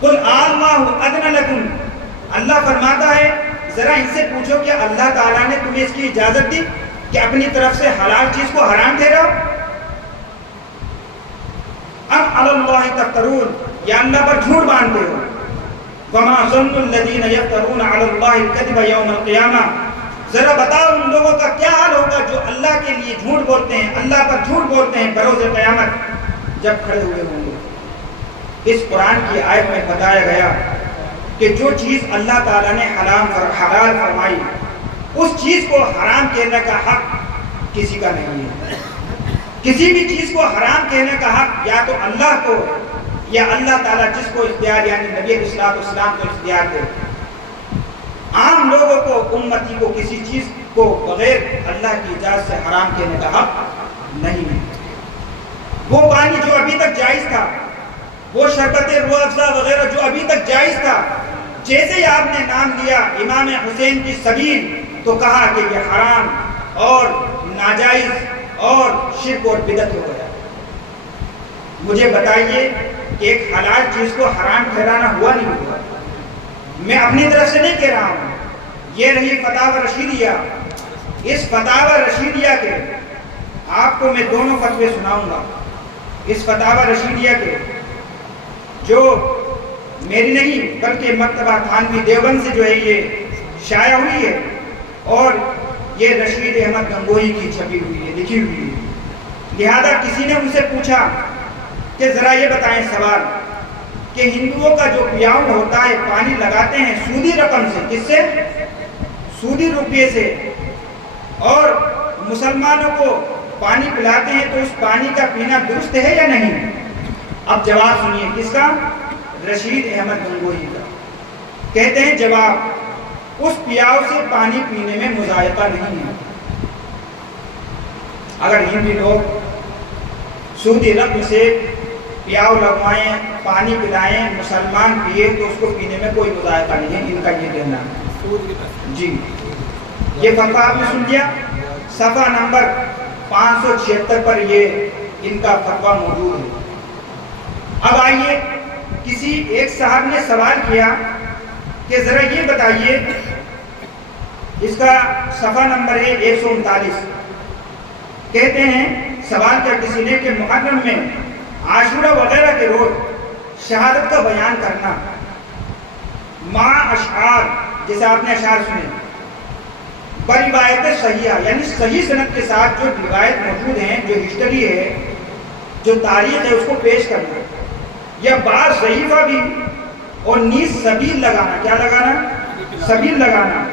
قل اللہ اذن لکم، اللہ فرماتا ہے ذرا ان سے پوچھو کہ اللہ تعالیٰ نے تمہیں اس کی اجازت دی کہ اپنی طرف سے حلال چیز کو حرام ٹھہراؤ؟ ام علی اللہ تفترون، یا اللہ پر جھوٹ باندھتے ہو؟ وما ظن الذین یفترون علی اللہ الکذب یوم القیامہ، ذرا بتاؤ ان لوگوں کا کیا حال ہوگا جو اللہ کے لیے جھوٹ بولتے ہیں، اللہ پر جھوٹ بولتے ہیں بروز قیامت جب کھڑے ہوئے ہوں گے۔ اس قرآن کی آیت میں بتایا گیا کہ جو چیز اللہ تعالیٰ نے حلال فرمائی، اس چیز کو حرام کہنے کا حق کسی کا نہیں ہے۔ کسی بھی چیز کو حرام کہنے کا حق یا تو اللہ کو یا اللہ تعالیٰ جس کو اختیار یعنی نبی علیہ السلام کو اختیار دے۔ عام لوگوں کو، امتی کو کسی چیز کو بغیر اللہ کی اجازت سے حرام کہنے کا حق نہیں ہے۔ وہ پانی جو ابھی تک جائز تھا، وہ شربت روح افزا وغیرہ جو ابھی تک جائز تھا، جیسے ہی آپ نے نام لیا امام حسین کی سبیل تو کہا کہ یہ حرام اور ناجائز اور شرک اور بدعت ہو گیا۔ مجھے بتائیے کہ ایک حلال چیز کو حرام ٹھہرانا ہوا نہیں ہوا. میں اپنی طرف سے نہیں کہہ رہا ہوں. یہ رہی فتاوی رشیدیہ. اس فتاوی رشیدیہ کے آپ کو میں دونوں فتوے سناؤں گا. اس فتاوی رشیدیہ کے جو میری نہیں بلکہ مکتبہ تھانوی دیوبند سے جو ہے یہ شائع ہوئی ہے اور یہ رشید احمد گنگوہی کی چھپی ہوئی ہے، لکھی ہوئی ہے. لہذا کسی نے ان سے پوچھا کہ ذرا یہ بتائیں سوال کہ ہندوؤں کا جو پیاؤں ہوتا ہے پانی لگاتے ہیں سودی رقم سے، کس سے؟ سودی روپیے سے، اور مسلمانوں کو پانی پلاتے ہیں تو اس پانی کا پینا درست ہے یا نہیں؟ اب جواب سنیے کس کا؟ رشید احمد گنگوہی کا. کہتے ہیں جواب، اس پیاؤ سے پانی پینے میں مذائقہ نہیں ہے. اگر ہندی لوگ سودی رقم سے پیاؤ لگوائیں، پانی پلائیں، مسلمان پیے تو اس کو پینے میں کوئی مذائقہ نہیں ہے، ان کا یہ کہنا ہے. جی یہ فتویٰ آپ نے سن لیا. صفحہ نمبر 576 پر یہ ان کا فتویٰ موجود ہے. اب آئیے، کسی ایک صاحب نے سوال کیا کہ ذرا یہ بتائیے، اس کا صفحہ نمبر ہے 139. کہتے ہیں سوال کیا کسی نے کہ محرم میں عاشورہ وغیرہ کے روز شہادت کا بیان کرنا مع اشعار، جیسے آپ نے اشعار سنے، بروایت صحیحہ، یعنی صحیح سند کے ساتھ جو روایت موجود ہیں، جو ہسٹری ہے، جو تاریخ ہے، اس کو پیش کرنا، یا بعض ضعیفہ بھی، اور نیز سبیل لگانا. کیا لگانا؟ سبیل لگانا،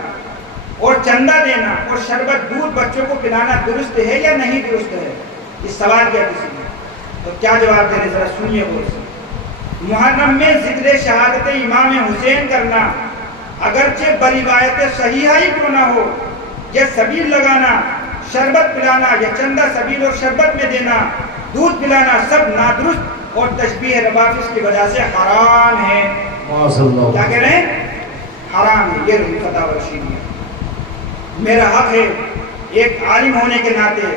اور چندہ دینا اور شربت دودھ بچوں کو پلانا درست ہے یا نہیں درست ہے؟ اس سوال کیا کسی نے، تو کیا جواب دے رہے ذرا سنیے غور سے. محرم میں ذکر شہادت امام حسین کرنا اگرچہ بروایت صحیحہ ہی کیوں نہ ہو، یا سبیل لگانا، شربت پلانا، یا چندہ سبیل اور شربت میں دینا، دودھ پلانا، سب نادرست اور تشبیہ روافض کی وجہ سے حرام ہے. کیا کہہ رہے ہیں؟ حرام ہے. یہ رہی فتاوی رشیدیہ. میرا حق ہے ایک عالم ہونے کے ناطے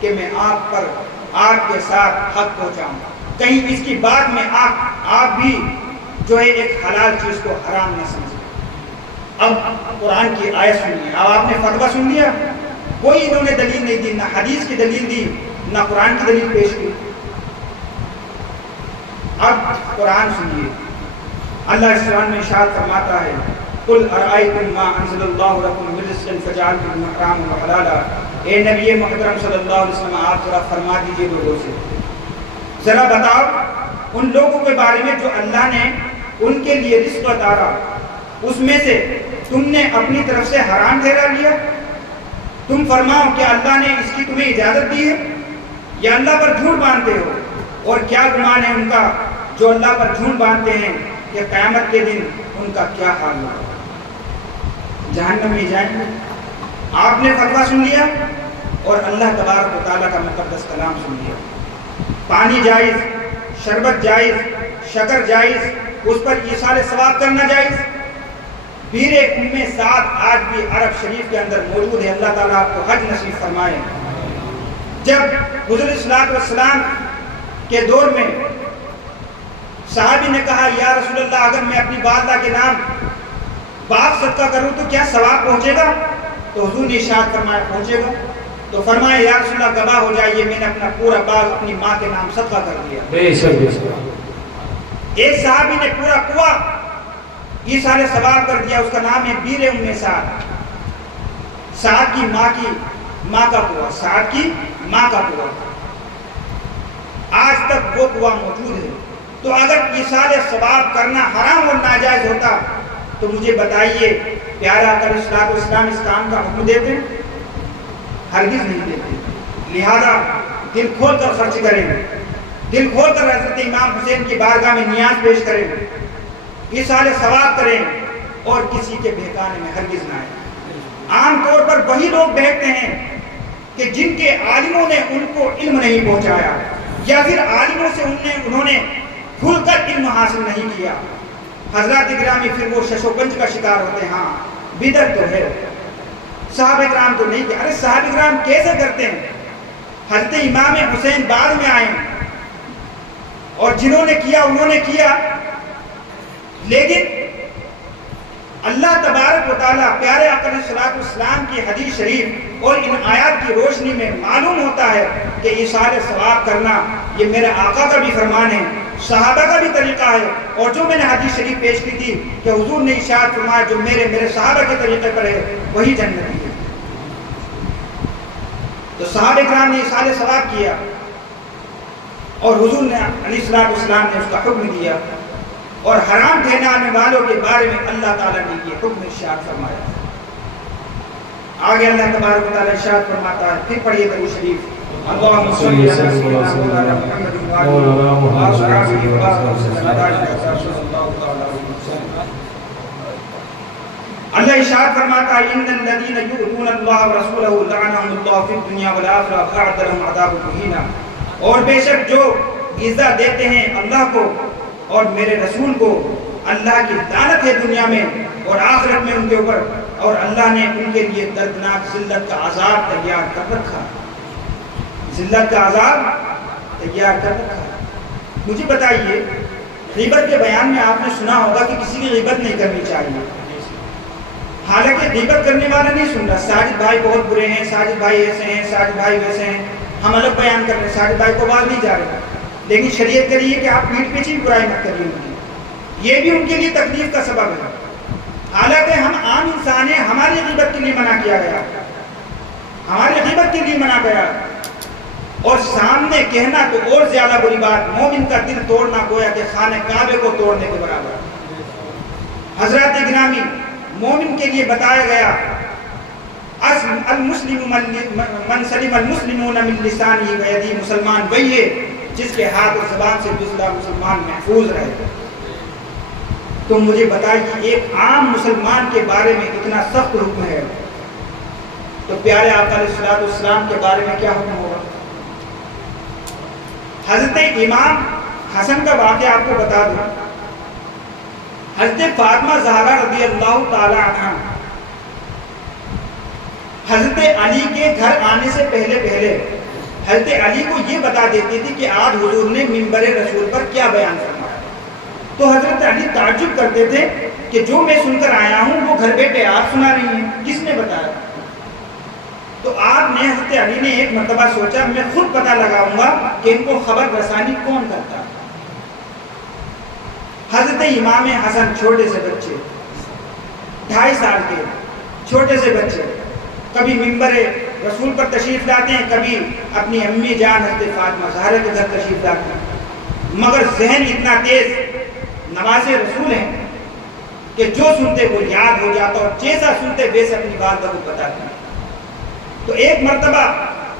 کہ میں آپ کے ساتھ حق پہنچاؤں. کہیں اس کی بات میں آپ بھی جو ہے ایک حلال چیز کو حرام نہ سمجھیں. اب قرآن کی آیت سنیے. اب آپ نے فتویٰ سن لیا، کوئی انہوں نے دلیل نہیں دی، نہ حدیث کی دلیل دی، نہ قرآن کی دلیل پیش کی. اب قرآن سنیے. اللہ اس قرآن میں ارشاد فرماتا ہے، قل ارائیتم ما انزل اللہ لکم من رزق فجعلتم حراما وحلالا. اے نبی محترم صلی اللہ علیہ وسلم، آپ ذرا فرما دیجئے لوگوں سے، ذرا بتاؤ ان لوگوں کے بارے میں جو اللہ نے ان کے لیے رزق اتارا، اس میں سے تم نے اپنی طرف سے حرام ٹھہرا لیا. تم فرماؤ کہ اللہ نے اس کی تمہیں اجازت دی ہے، یا اللہ پر جھوٹ باندھتے ہو؟ اور کیا گمان ہے ان کا جو اللہ پر جھوٹ باندھتے ہیں کہ قیامت کے دن ان کا کیا حال ہوگا؟ جہنم میں جائیں گے. آپ نے فتویٰ سن لیا اور اللہ تبارک و تعالیٰ کا مقدس کلام سن لیا. پانی جائز، شربت جائز، شکر جائز، اس پر ایصال ثواب کرنا جائز. پیر ام سعد آج بھی عرب شریف کے اندر موجود ہے. اللہ تعالیٰ آپ کو حج نصیب فرمائے. جب حضور صلی اللہ علیہ وسلم کے دور میں صحابی نے کہا، یا رسول اللہ، اگر میں اپنی والدہ کے نام باغ صدقہ کروں تو کیا ثواب پہنچے گا؟ تو حضور نے ارشاد فرمایا پہنچے گا. تو فرمایا، یا رسول اللہ گواہ ہو جائیے میں نے اپنا پورا باغ اپنی ماں کے نام صدقہ کر دیا. بے شک. ایک صحابی نے پورا کنواں ایصال ثواب کر دیا، اس کا نام ہے بیر ام سعد. سعد کی ماں کا کنواں، سعد کی ماں کا کنواں. آج تک وہ کنواں موجود ہے. تو اگر ایصال ثواب کرنا حرام اور ناجائز ہوتا تو مجھے بتائیے، پیارا آقا صلی اللہ علیہ وسلم اس کام کا حکم دیتے؟ ہرگز نہیں دیتے. لہذا دل کھول کر خرچ کریں، دل کھول کر حضرت امام حسین کی بارگاہ میں نیاز پیش کریں، ایصال ثواب کریں، اور کسی کے بہکانے میں ہرگز نہ آئیں. عام طور پر وہی لوگ بہکتے ہیں کہ جن کے عالموں نے ان کو علم نہیں پہنچایا، یا پھر عالموں سے انہوں نے کھل کر علم حاصل نہیں کیا. حضرات اکرامی پھر وہ شش و پنج کا شکار ہوتے ہیں. ہاں بدعت تو ہے، صحابہ اکرام تو نہیں کہ. ارے صحابہ اکرام کیسے کرتے ہیں؟ حضرت امام حسین بعد میں آئے، اور جنہوں نے کیا انہوں نے کیا، لیکن اللہ تبارک و تعالیٰ پیارے آقا علیہ الصلوۃ والسلام کی حدیث شریف اور ان آیات کی روشنی میں معلوم ہوتا ہے کہ ایصال ثواب کرنا یہ میرے آقا کا بھی فرمان ہے، صحابہ کا بھی طریقہ ہے، اور جو میں نے حدیث شریف پیش کی تھی کہ حضور نے ارشاد فرمایا جو میرے صحابہ کے طریقے پر ہے وہی جنتی ہے۔ تو صحابہ کرام نے ایصال ثواب کیا اور حضور نے علیہ الصلوۃ والسلام نے اس کا حکم دیا، اور حرام ٹھہرانے والوں کے بارے میں اللہ تعالیٰ نے یہ حکم ارشاد فرمایا۔ آگے اللہ تبارک و تعالیٰ ارشاد فرماتا ہے، پھر پڑھیے درود شریف، اللہم صلی علی سیدنا مولانا محمد وعلی آلہ وصحبہ وسلم۔ اللہ ارشاد فرماتا ہے ان الذین یؤذون اللہ ورسولہ لعنہم اللہ فی الدنیا والآخرہ وأعد لہم عذابا مہینا، اور بے شک جو ایذا دیتے ہیں اللہ کو اور میرے رسول کو، اللہ کی لعنت ہے دنیا میں اور آخرت میں ان کے اوپر، اور اللہ نے ان کے لیے دردناک ذلت کا عذاب تیار کر رکھا، ذلت کا عذاب تیار کر رکھا۔ مجھے بتائیے، غیبت کے بیان میں آپ نے سنا ہوگا کہ کسی کی غیبت نہیں کرنی چاہیے، حالانکہ غیبت کرنے والا نہیں سن رہا، ساجد بھائی بہت برے ہیں، ساجد بھائی ایسے ہیں، ساجد بھائی ویسے ہیں، ہم الگ بیان کر رہے ہیں، ساجد بھائی کو آواز نہیں جا رہی، لیکن شریعت کر رہی ہے کہ آپ پیٹھ پیچھے برائی مت کریے ان کی، یہ بھی ان کے لیے تکلیف کا سبب ہے۔ حالانکہ ہم عام انسان ہیں، ہماری غیبت کے لیے منع کیا گیا، ہماری غیبت کے لیے منع گیا، اور سامنے کہنا تو اور زیادہ بری بات، مومن کا دل توڑنا گویا کہ خانہ کعبے کو توڑنے کے برابر۔ حضرات گرامی، مومن کے لیے بتایا گیا المسلم من سلم المسلمون من لسانہ ویدہ، مسلمان وہی ہے جس کے ہاتھ اور زبان سے دوسرا مسلمان محفوظ رہے۔ تو مجھے بتائیے ایک عام مسلمان کے بارے میں اتنا سخت حکم ہے، تو پیارے آقا علیہ الصلوۃ والسلام کے بارے میں کیا حکم ہوگا؟ حضرت امام حسن کا واقعہ آپ کو بتا دوں، حضرت فاطمہ زہرا رضی اللہ تعالی عنہ حضرت علی کے گھر آنے سے پہلے حضرت علی کو یہ بتا دیتی تھی کہ آج حضور نے منبر رسول پر کیا بیان فرمایا، تو حضرت علی تعجب کرتے تھے کہ جو میں سن کر آیا ہوں وہ گھر بیٹھے آپ سنا رہی ہیں، کس نے بتایا؟ تو آپ نے حضرت علی نے ایک مرتبہ سوچا میں خود پتہ لگاؤں گا کہ ان کو خبر رسانی کون کرتا ہے۔ حضرت امام حسن چھوٹے سے بچے، 2.5 سال کے چھوٹے سے بچے، کبھی منبر رسول پر تشریف لاتے ہیں، کبھی اپنی امی جان حضرت فاطمہ زہرا کے گھر تشریف لاتے ہیں، مگر ذہن اتنا تیز، نواز رسول ہیں کہ جو سنتے وہ یاد ہو جاتا اور جیسا سنتے ویسے اپنی بات کو بتاتے ہیں۔ تو ایک مرتبہ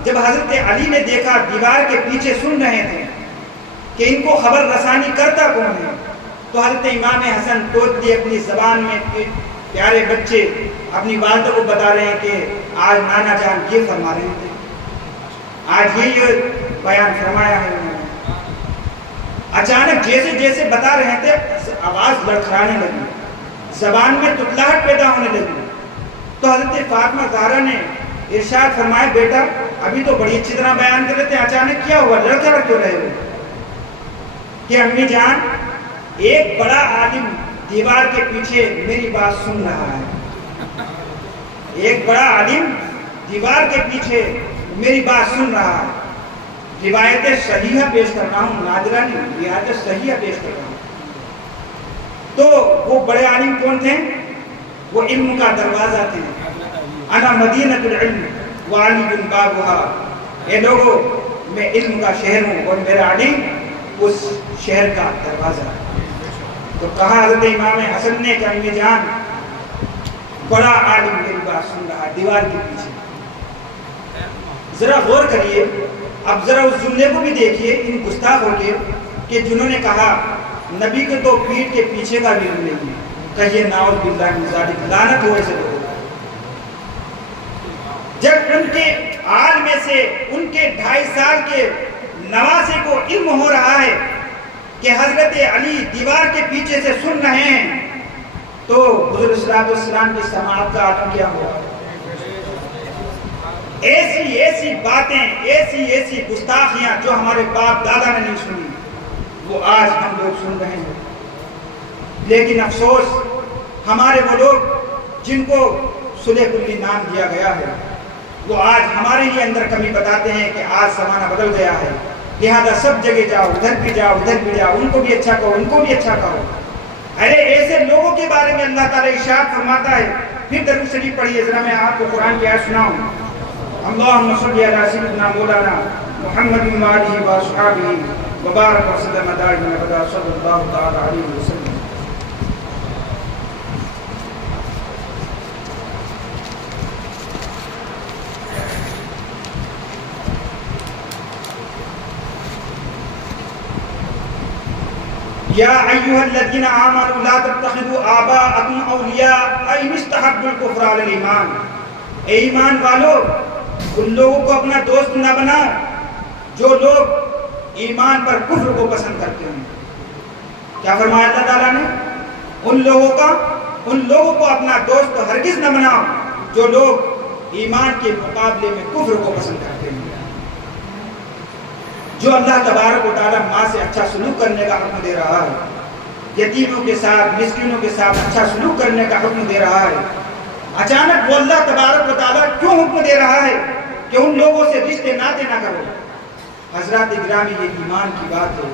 جب حضرت علی نے دیکھا دیوار کے پیچھے سن رہے تھے کہ ان کو خبر رسانی کرتا کون ہے، تو حضرت امام حسن توتی اپنی زبان میں پیارے بچے اپنی والدہ کو بتا رہے ہیں کہ آج نانا جان یہ فرما رہے تھے، آج یہ بیان فرمایا ہے انہوں نے۔ اچانک جیسے جیسے بتا رہے تھے آواز لڑکھڑانے لگی، زبان میں تتلاہٹ پیدا ہونے لگی، تو حضرت فاطمہ زہرا نے ارشاد فرمایا بیٹا ابھی تو بڑی اچھی طرح بیان کر رہے تھے، اچانک کیا ہوا، لڑکھڑا کیوں رہے ہو؟ کہ امی جان ایک بڑا عالم دیوار کے پیچھے میری بات سن رہا ہے، ایک بڑا عالم دیوار کے پیچھے میری بات سن رہا ہے۔ روایت صحیحہ پیش کر رہا ہوں، نادرہ نہیں، روایت صحیحہ پیش کر رہا ہوں۔ تو وہ بڑے عالم کون تھے؟ وہ علم کا دروازہ تھے، انا مدینۃ العلم وعلی بابها، اے لوگوں میں علم کا شہر ہوں اور میرا عالم اس شہر کا دروازہ ہے۔ تو کہا حضرت امام حسن نے کہ امی جان بڑا عالم میری بات سن رہا ہے دیوار کے پیچھے۔ ذرا غور کریے، اب ذرا اس جملے کو بھی دیکھیے ان گستاخوں کے کہ جنہوں نے کہا نبی کے تو پیٹھ کے پیچھے کا بھی علم نہیں ہے، کہیے نعوذ باللہ من ذالک، لعنت ہو ایسے لوگوں۔ جب ان کے آل میں سے ان کے 2.5 سال کے نواسے کو علم ہو رہا ہے کہ حضرت علی دیوار کے پیچھے سے سن رہے ہیں، تو حضور صلی اللہ علیہ وسلم کی سماعت کا عالم کیا ہوا؟ ایسی ایسی باتیں، ایسی ایسی گستاخیاں جو ہمارے باپ دادا نے نہیں سنی، وہ آج ہم لوگ سن رہے ہیں. لیکن افسوس ہمارے وہ لوگ جن کو صلح کلی نام دیا گیا ہے وہ آج ہمارے ہی اندر کمی بتاتے ہیں کہ آج زمانہ بدل گیا ہے، لہذا سب جگہ جاؤ، ادھر بھی جاؤ ادھر بھی جاؤ، ان کو بھی اچھا کہو ان کو بھی اچھا کہو. ارے ایسے لوگوں کے بارے میں اللہ تعالیٰ ارشاد فرماتا ہے. پھر درود شریف پڑھیے ذرا، میں آپ کو قرآن کی آیت سناؤں. اللہم صلی علی سیدنا مولانا محمد و آلہ و اصحابہ وبارک وسلم دائما ابدا صلی اللہ تعالی علیہ وسلم. یا ایھا الذین آمنوا لا تتخذوا آباءکم اولیاء ان استحبوا الکفر علی الایمان. اے ایمان والو، ان لوگوں کو اپنا دوست نہ بناؤ جو لوگ ایمان پر کفر کو پسند کرتے ہیں. کیا فرمایا اللہ تعالیٰ نے؟ ان لوگوں کو اپنا دوست ہرگز نہ بناؤ جو لوگ ایمان کے مقابلے میں کفر کو پسند کرتے ہیں. جو اللہ تبارک و تعالیٰ ماں سے اچھا سلوک کرنے کا حکم دے رہا ہے، یتیموں کے ساتھ مسکینوں کے ساتھ اچھا سلوک کرنے کا حکم دے رہا ہے، اچانک وہ اللہ تبارک و تعالیٰ کیوں حکم دے رہا ہے کہ ان لوگوں سے رشتے ناطے نہ کرو؟ حضرات گرامی، یہ ایمان کی بات ہے.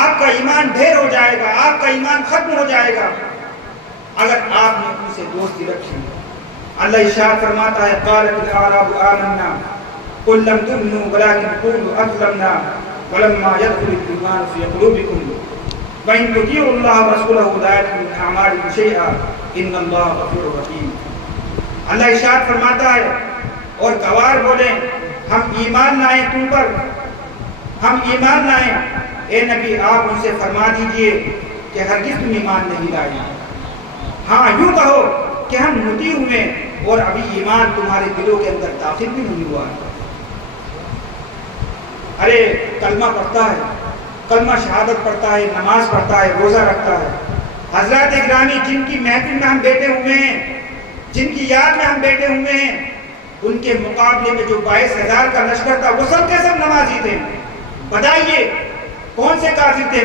آپ کا ایمان ڈھیر ہو جائے گا، آپ کا ایمان ختم ہو جائے گا اگر آپ نے ان سے دوستی رکھی. اللہ ارشاد فرماتا ہے قالت الاعراب آمنا قل لم تؤمنوا ولكن قولوا اسلمنا ولما يدخل الايمان في قلوبكم وان تطيعوا الله ورسوله لا يلدكم من اعمالكم شيئا ان الله غفور رحيم. اللہ ارشاد فرماتا ہے اور گوار بولے ہم ایمان لائیں تم پر، ہم ایمان لائیں. اے نبی آپ ان سے فرما دیجئے کہ ہرگز تم ایمان نہیں لائے. ہاں یوں کہو کہ ہم مطیع ہوئے اور ابھی ایمان تمہارے دلوں کے اندر داخل بھی نہیں ہوا ہے. ارے کلمہ پڑھتا ہے، کلمہ شہادت پڑھتا ہے، نماز پڑھتا ہے، روزہ رکھتا ہے. حضرات گرامی، جن کی محفل میں ہم بیٹھے ہوئے ہیں، جن کی یاد میں ہم بیٹھے ہوئے ہیں، ان کے مقابلے میں جو 22,000 کا لشکر تھا وہ سب کے سب نمازی تھے. بتائیے کون سے کافر تھے؟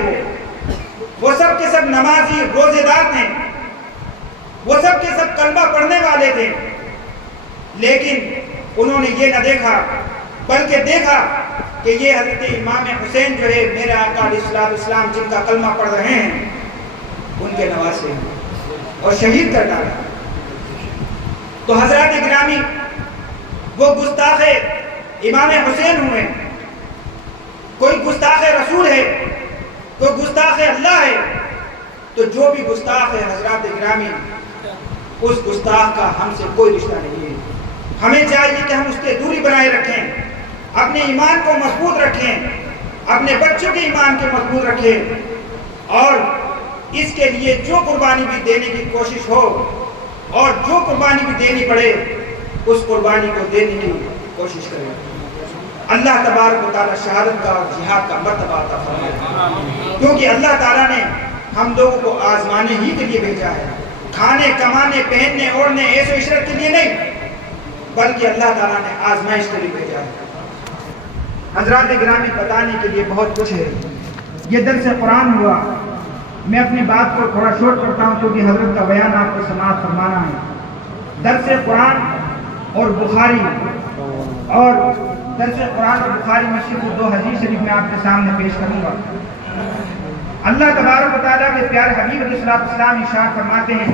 وہ سب کے سب نمازی روزے دار تھے، وہ سب کے سب کلمہ پڑھنے والے تھے. لیکن انہوں نے یہ نہ دیکھا بلکہ دیکھا کہ یہ حضرت امام حسین جو ہے میرے آقا علیہ الصلوۃ والسلام جن کا کلمہ پڑھ رہے ہیں ان کے نواسے ہیں اور شہید کر ڈالا. تو حضرات گرامی، وہ گستاخ امام حسین ہوئے، کوئی گستاخ رسول ہے، کوئی گستاخ اللہ ہے. تو جو بھی گستاخ ہے حضرات گرامی، اس گستاخ کا ہم سے کوئی رشتہ نہیں ہے. ہمیں چاہیے کہ ہم اس سے دوری بنائے رکھیں، اپنے ایمان کو مضبوط رکھیں، اپنے بچوں کے ایمان کو مضبوط رکھیں، اور اس کے لیے جو قربانی بھی دینے کی کوشش ہو اور جو قربانی بھی دینی پڑے اس قربانی کو دینے کی کوشش کریں. اللہ تبارک و تعالیٰ شہادت کا اور جہاد کا مرتبہ عطا فرمائے، کیونکہ اللہ تعالیٰ نے ہم لوگوں کو آزمانے ہی کے لیے بھیجا ہے، کھانے کمانے پہننے اوڑھنے عیش و عشرت کے لیے نہیں، بلکہ اللہ تعالیٰ نے آزمائش کے لیے بھیجا ہے. حضرات گرامی، بتانے کے لیے بہت کچھ ہے. یہ درس قرآن ہوا. میں اپنی بات کو تھوڑا شورٹ کرتا ہوں کیونکہ حضرت کا بیان آپ کو سماعت فرمانا ہے. درس قرآن اور بخاری میں صرف 2 حدیث شریف میں آپ کے سامنے پیش کروں گا. اللہ تبارک و تعالیٰ کے پیارے حبیب علیہ الصلوۃ والسلام ارشاد فرماتے ہیں،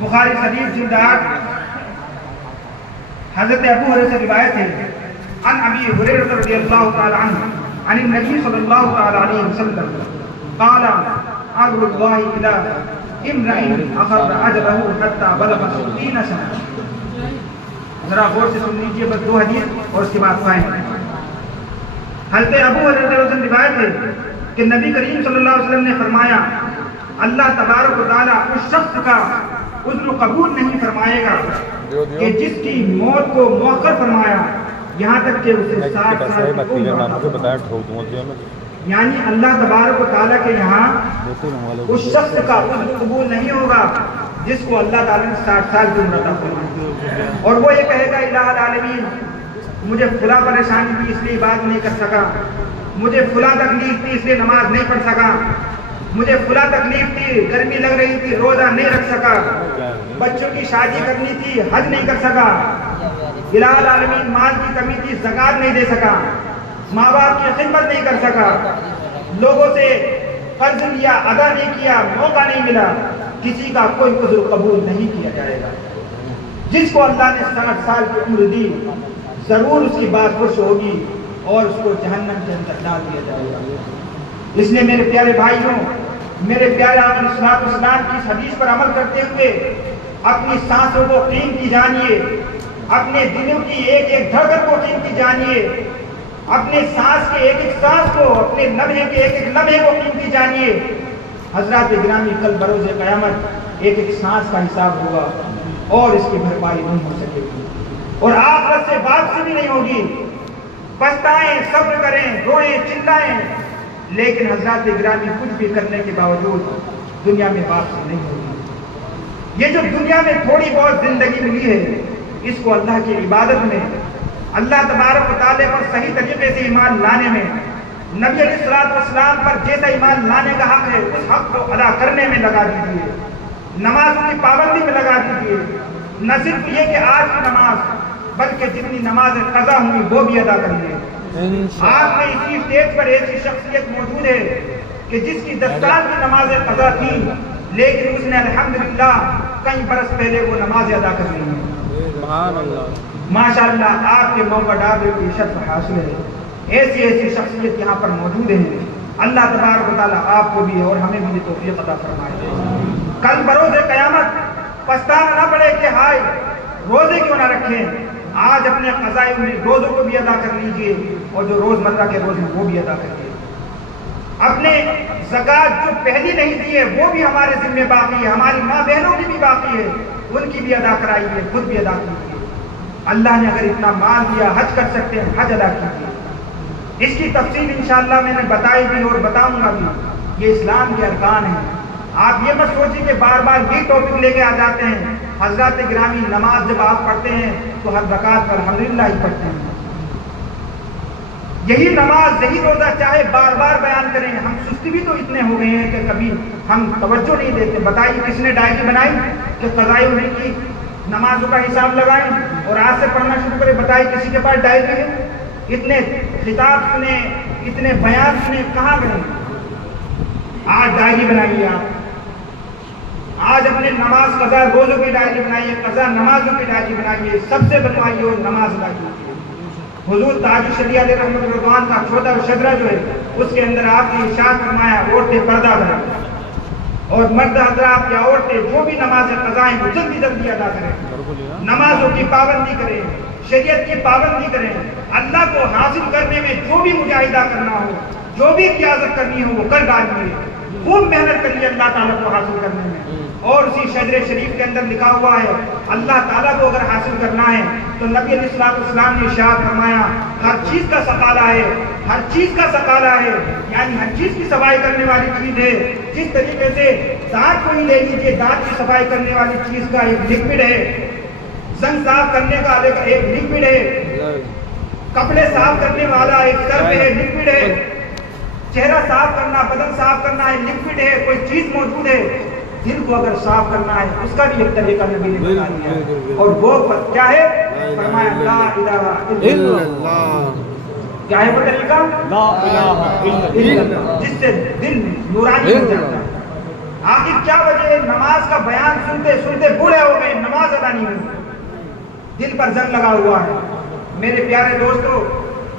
بخاری شریف جلد 8 حضرت ابو ہریرہ سے روایت ہے، عن ابی ہریرہ رضی اللہ تعالی عنہ عن النبی صلی اللہ تعالی علیہ وسلم قال عبد اللہ الى امرئ اخر اجلہ حتى بلغ 60 سنہ. ذرا غور سے سن لیجیے، بس 2 حدیث اور اس کے بعد فائن. حضرت ابو ہریرہ سے روایت ہے کہ نبی کریم صلی اللہ علیہ وسلم نے فرمایا، اللہ تبارک و تعالیٰ اس شخص کا عذر قبول نہیں فرمائے گا کہ جس کی موت کو مؤخر فرمایا یہاں تک کہ اسے 60 سال کی عمر. یعنی اللہ تبارک و تعالیٰ کے یہاں اس شخص کا عذر قبول نہیں ہوگا جس کو اللہ تعالیٰ نے 60 سال کی عمر عطا فرمائی، اور وہ یہ کہے گا الہ العالمین مجھے فلاں پریشانی بھی اس لیے بات نہیں کر سکا، مجھے فلاں تکلیف تھی اس لیے نماز نہیں پڑھ سکا، مجھے فلاں تکلیف تھی، گرمی لگ رہی تھی، روزہ نہیں رکھ سکا، بچوں کی شادی کرنی تھی، حج نہیں کر سکا، الہ العالمین مال کی کمی تھی، زکات نہیں دے سکا، ماں باپ کی خدمت نہیں کر سکا، لوگوں سے قرض لیا ادا نہیں کیا، موقع نہیں ملا، کسی کا کوئی عذر قبول نہیں کیا جائے گا۔ جس کو اللہ نے 60 سال کی عمر دی ضرور اس کی بات پرس ہوگی اور اس کو جہنم کے اندر ڈال دیا جائے گا۔ اس لیے میرے پیارے بھائیوں، میرے پیارے آقا علیہ الصلوۃ والسلام کی اس حدیث پر عمل کرتے ہوئے اپنی سانسوں کو قیمتی جانیے، اپنے دلوں کی ایک ایک دھڑکن کو قیمتی جانیے، اپنے سانس کے ایک ایک سانس کو، اپنے لمحے کے ایک ایک لمحے کو قیمتی جانیے۔ حضرات گرامی، کل بروز قیامت ایک ایک سانس کا حساب ہوگا اور اس کی بھرپائی نہیں ہو سکے گی اور آخرت سے واپسی بھی نہیں ہوگی۔ پچھتائیں، صبر کریں، روئیں، چلائیں، لیکن حضرات گرامی کچھ بھی کرنے کے باوجود دنیا میں واپسی نہیں ہوگی۔ یہ جو دنیا میں تھوڑی بہت زندگی ملی ہے، اس کو اللہ کی عبادت میں، اللہ تبارک و تعالیٰ پر صحیح طریقے سے ایمان لانے میں، نبی علیہ الصلوۃ والسلام پر جیسا ایمان لانے کا حق ہے اس حق کو ادا کرنے میں لگا دیجیے، نماز کی پابندی میں لگا دیجیے۔ نہ صرف یہ کہ آج کی نماز بلکہ جتنی نمازیں قضا ہوئی وہ بھی ادا کریے۔ آپ میں اسی اسٹیج پر ایسی شخصیت موجود ہے کہ جس کی 10 سال کی نمازیں قضا تھی لیکن اس نے الحمدللہ کئی برس پہلے وہ نمازیں ادا کر لی ہیں۔ ماشاءاللہ آپ کے موقع ڈالے کی شرف حاصل ہے۔ ایسی شخصیت یہاں پر موجود ہیں۔ اللہ تبارک و تعالیٰ آپ کو بھی اور ہمیں بھی توفیق عطا فرمائے۔ کل بروز قیامت پچھتانا نہ پڑے کہ ہائے روزے کیوں نہ رکھیں۔ آج اپنے قضائے روزوں کو بھی ادا کر لیجئے اور جو روزمرہ کے روز ہیں وہ بھی ادا کریے۔ اپنے زکوٰۃ جو پہلی نہیں دی ہے وہ بھی ہمارے ذمہ باقی ہے، ہماری ماں بہنوں کی بھی باقی ہے، ان کی بھی ادا کرائیے، خود بھی ادا کیجیے۔ اللہ نے اگر اتنا مال دیا، حج کر سکتے ہیں، حج ادا کیجیے۔ اس کی تفصیل انشاءاللہ میں نے بتائی بھی اور بتاؤں گا بھی۔ یہ اسلام کے ارکان ہیں۔ آپ یہ مت سوچیں کہ بار بار یہ ٹاپک لے کے آ جاتے ہیں۔ حضرات گرامی، نماز جب آپ پڑھتے ہیں تو ہر رکعت پر الحمدللہ ہی پڑھتے ہیں۔ یہی نماز، یہی روزہ چاہے بار بار بیان کریں، ہم سستی بھی تو اتنے ہو گئے ہیں کہ کبھی ہم توجہ نہیں دیتے۔ بتائیے کس نے ڈائری بنائی کہ قضائے ہونے کی نمازوں کا حساب لگائیں اور آج سے پڑھنا شروع کریں؟ بتائیے کسی کے پاس ڈائری ہے؟ اتنے خطاب سنے، اتنے بیان سنے، کہاں گئے؟ آج ڈائری بنائیے، آج اپنے نماز قضا روزوں کی ڈائری بنائیے، قضا نمازوں کی ڈائری بنائیے، سب سے بنوائیے اور نماز ادا کیجیے۔ حضور تاج الشریعہ علیہ رحمۃ الرضوان کا چھوٹا شجرہ جو ہے اس کے اندر آپ نے ارشاد فرمایا عورتیں پردہ کریں اور مرد حضرات یا عورتیں جو بھی نماز قضا ہیں وہ جلدی جلدی ادا کریں، نمازوں کی پابندی کریں، شریعت کی پابندی کریں، اللہ کو حاصل کرنے میں جو بھی مجاہدہ کرنا ہو، جو بھی ریاضت کرنی ہو وہ کر ڈالیے، خوب محنت کریے اللہ تعالیٰ کو حاصل کرنے میں۔ اور اسی شجر شریف کے اندر لکھا ہوا ہے اللہ تعالیٰ کو اگر حاصل کرنا ہے تو نبی علیہ الصلوۃ والسلام نے ارشاد فرمایا ہر چیز کا سقالہ ہے، ہر چیز کا سقالہ ہے، یعنی ہر چیز کی صفائی کرنے والی چیز ہے۔ جس طریقے سے دانت کو ہی لے لیجیے، دانت کی صفائی کرنے والی چیز کا ایک لکوڈ ہے، زنگ صاف کرنے کا ایک لکوڈ ہے، کپڑے صاف کرنے والا ایک سرف ہے، لکوڈ ہے، چہرہ صاف کرنا، بدن صاف کرنا ہے، لکوڈ ہے، کوئی چیز موجود ہے۔ دل کو اگر صاف کرنا ہے اس کا بھی ایک طریقہ نبی نے بتا دیا اور وہ کیا ہے؟ فرمایا لا الہ الا اللہ۔ کیا ہے وہ طریقہ؟ لا الہ الا اللہ، جس سے دل نورانی ہو جاتا ہے۔ آخر کیا وجہ ہے؟ نماز کا بیان سنتے سنتے بوڑھے ہو گئے، نماز ادا نہیں ہوئی، دل پر زنگ لگا ہوا ہے۔ میرے پیارے دوستو،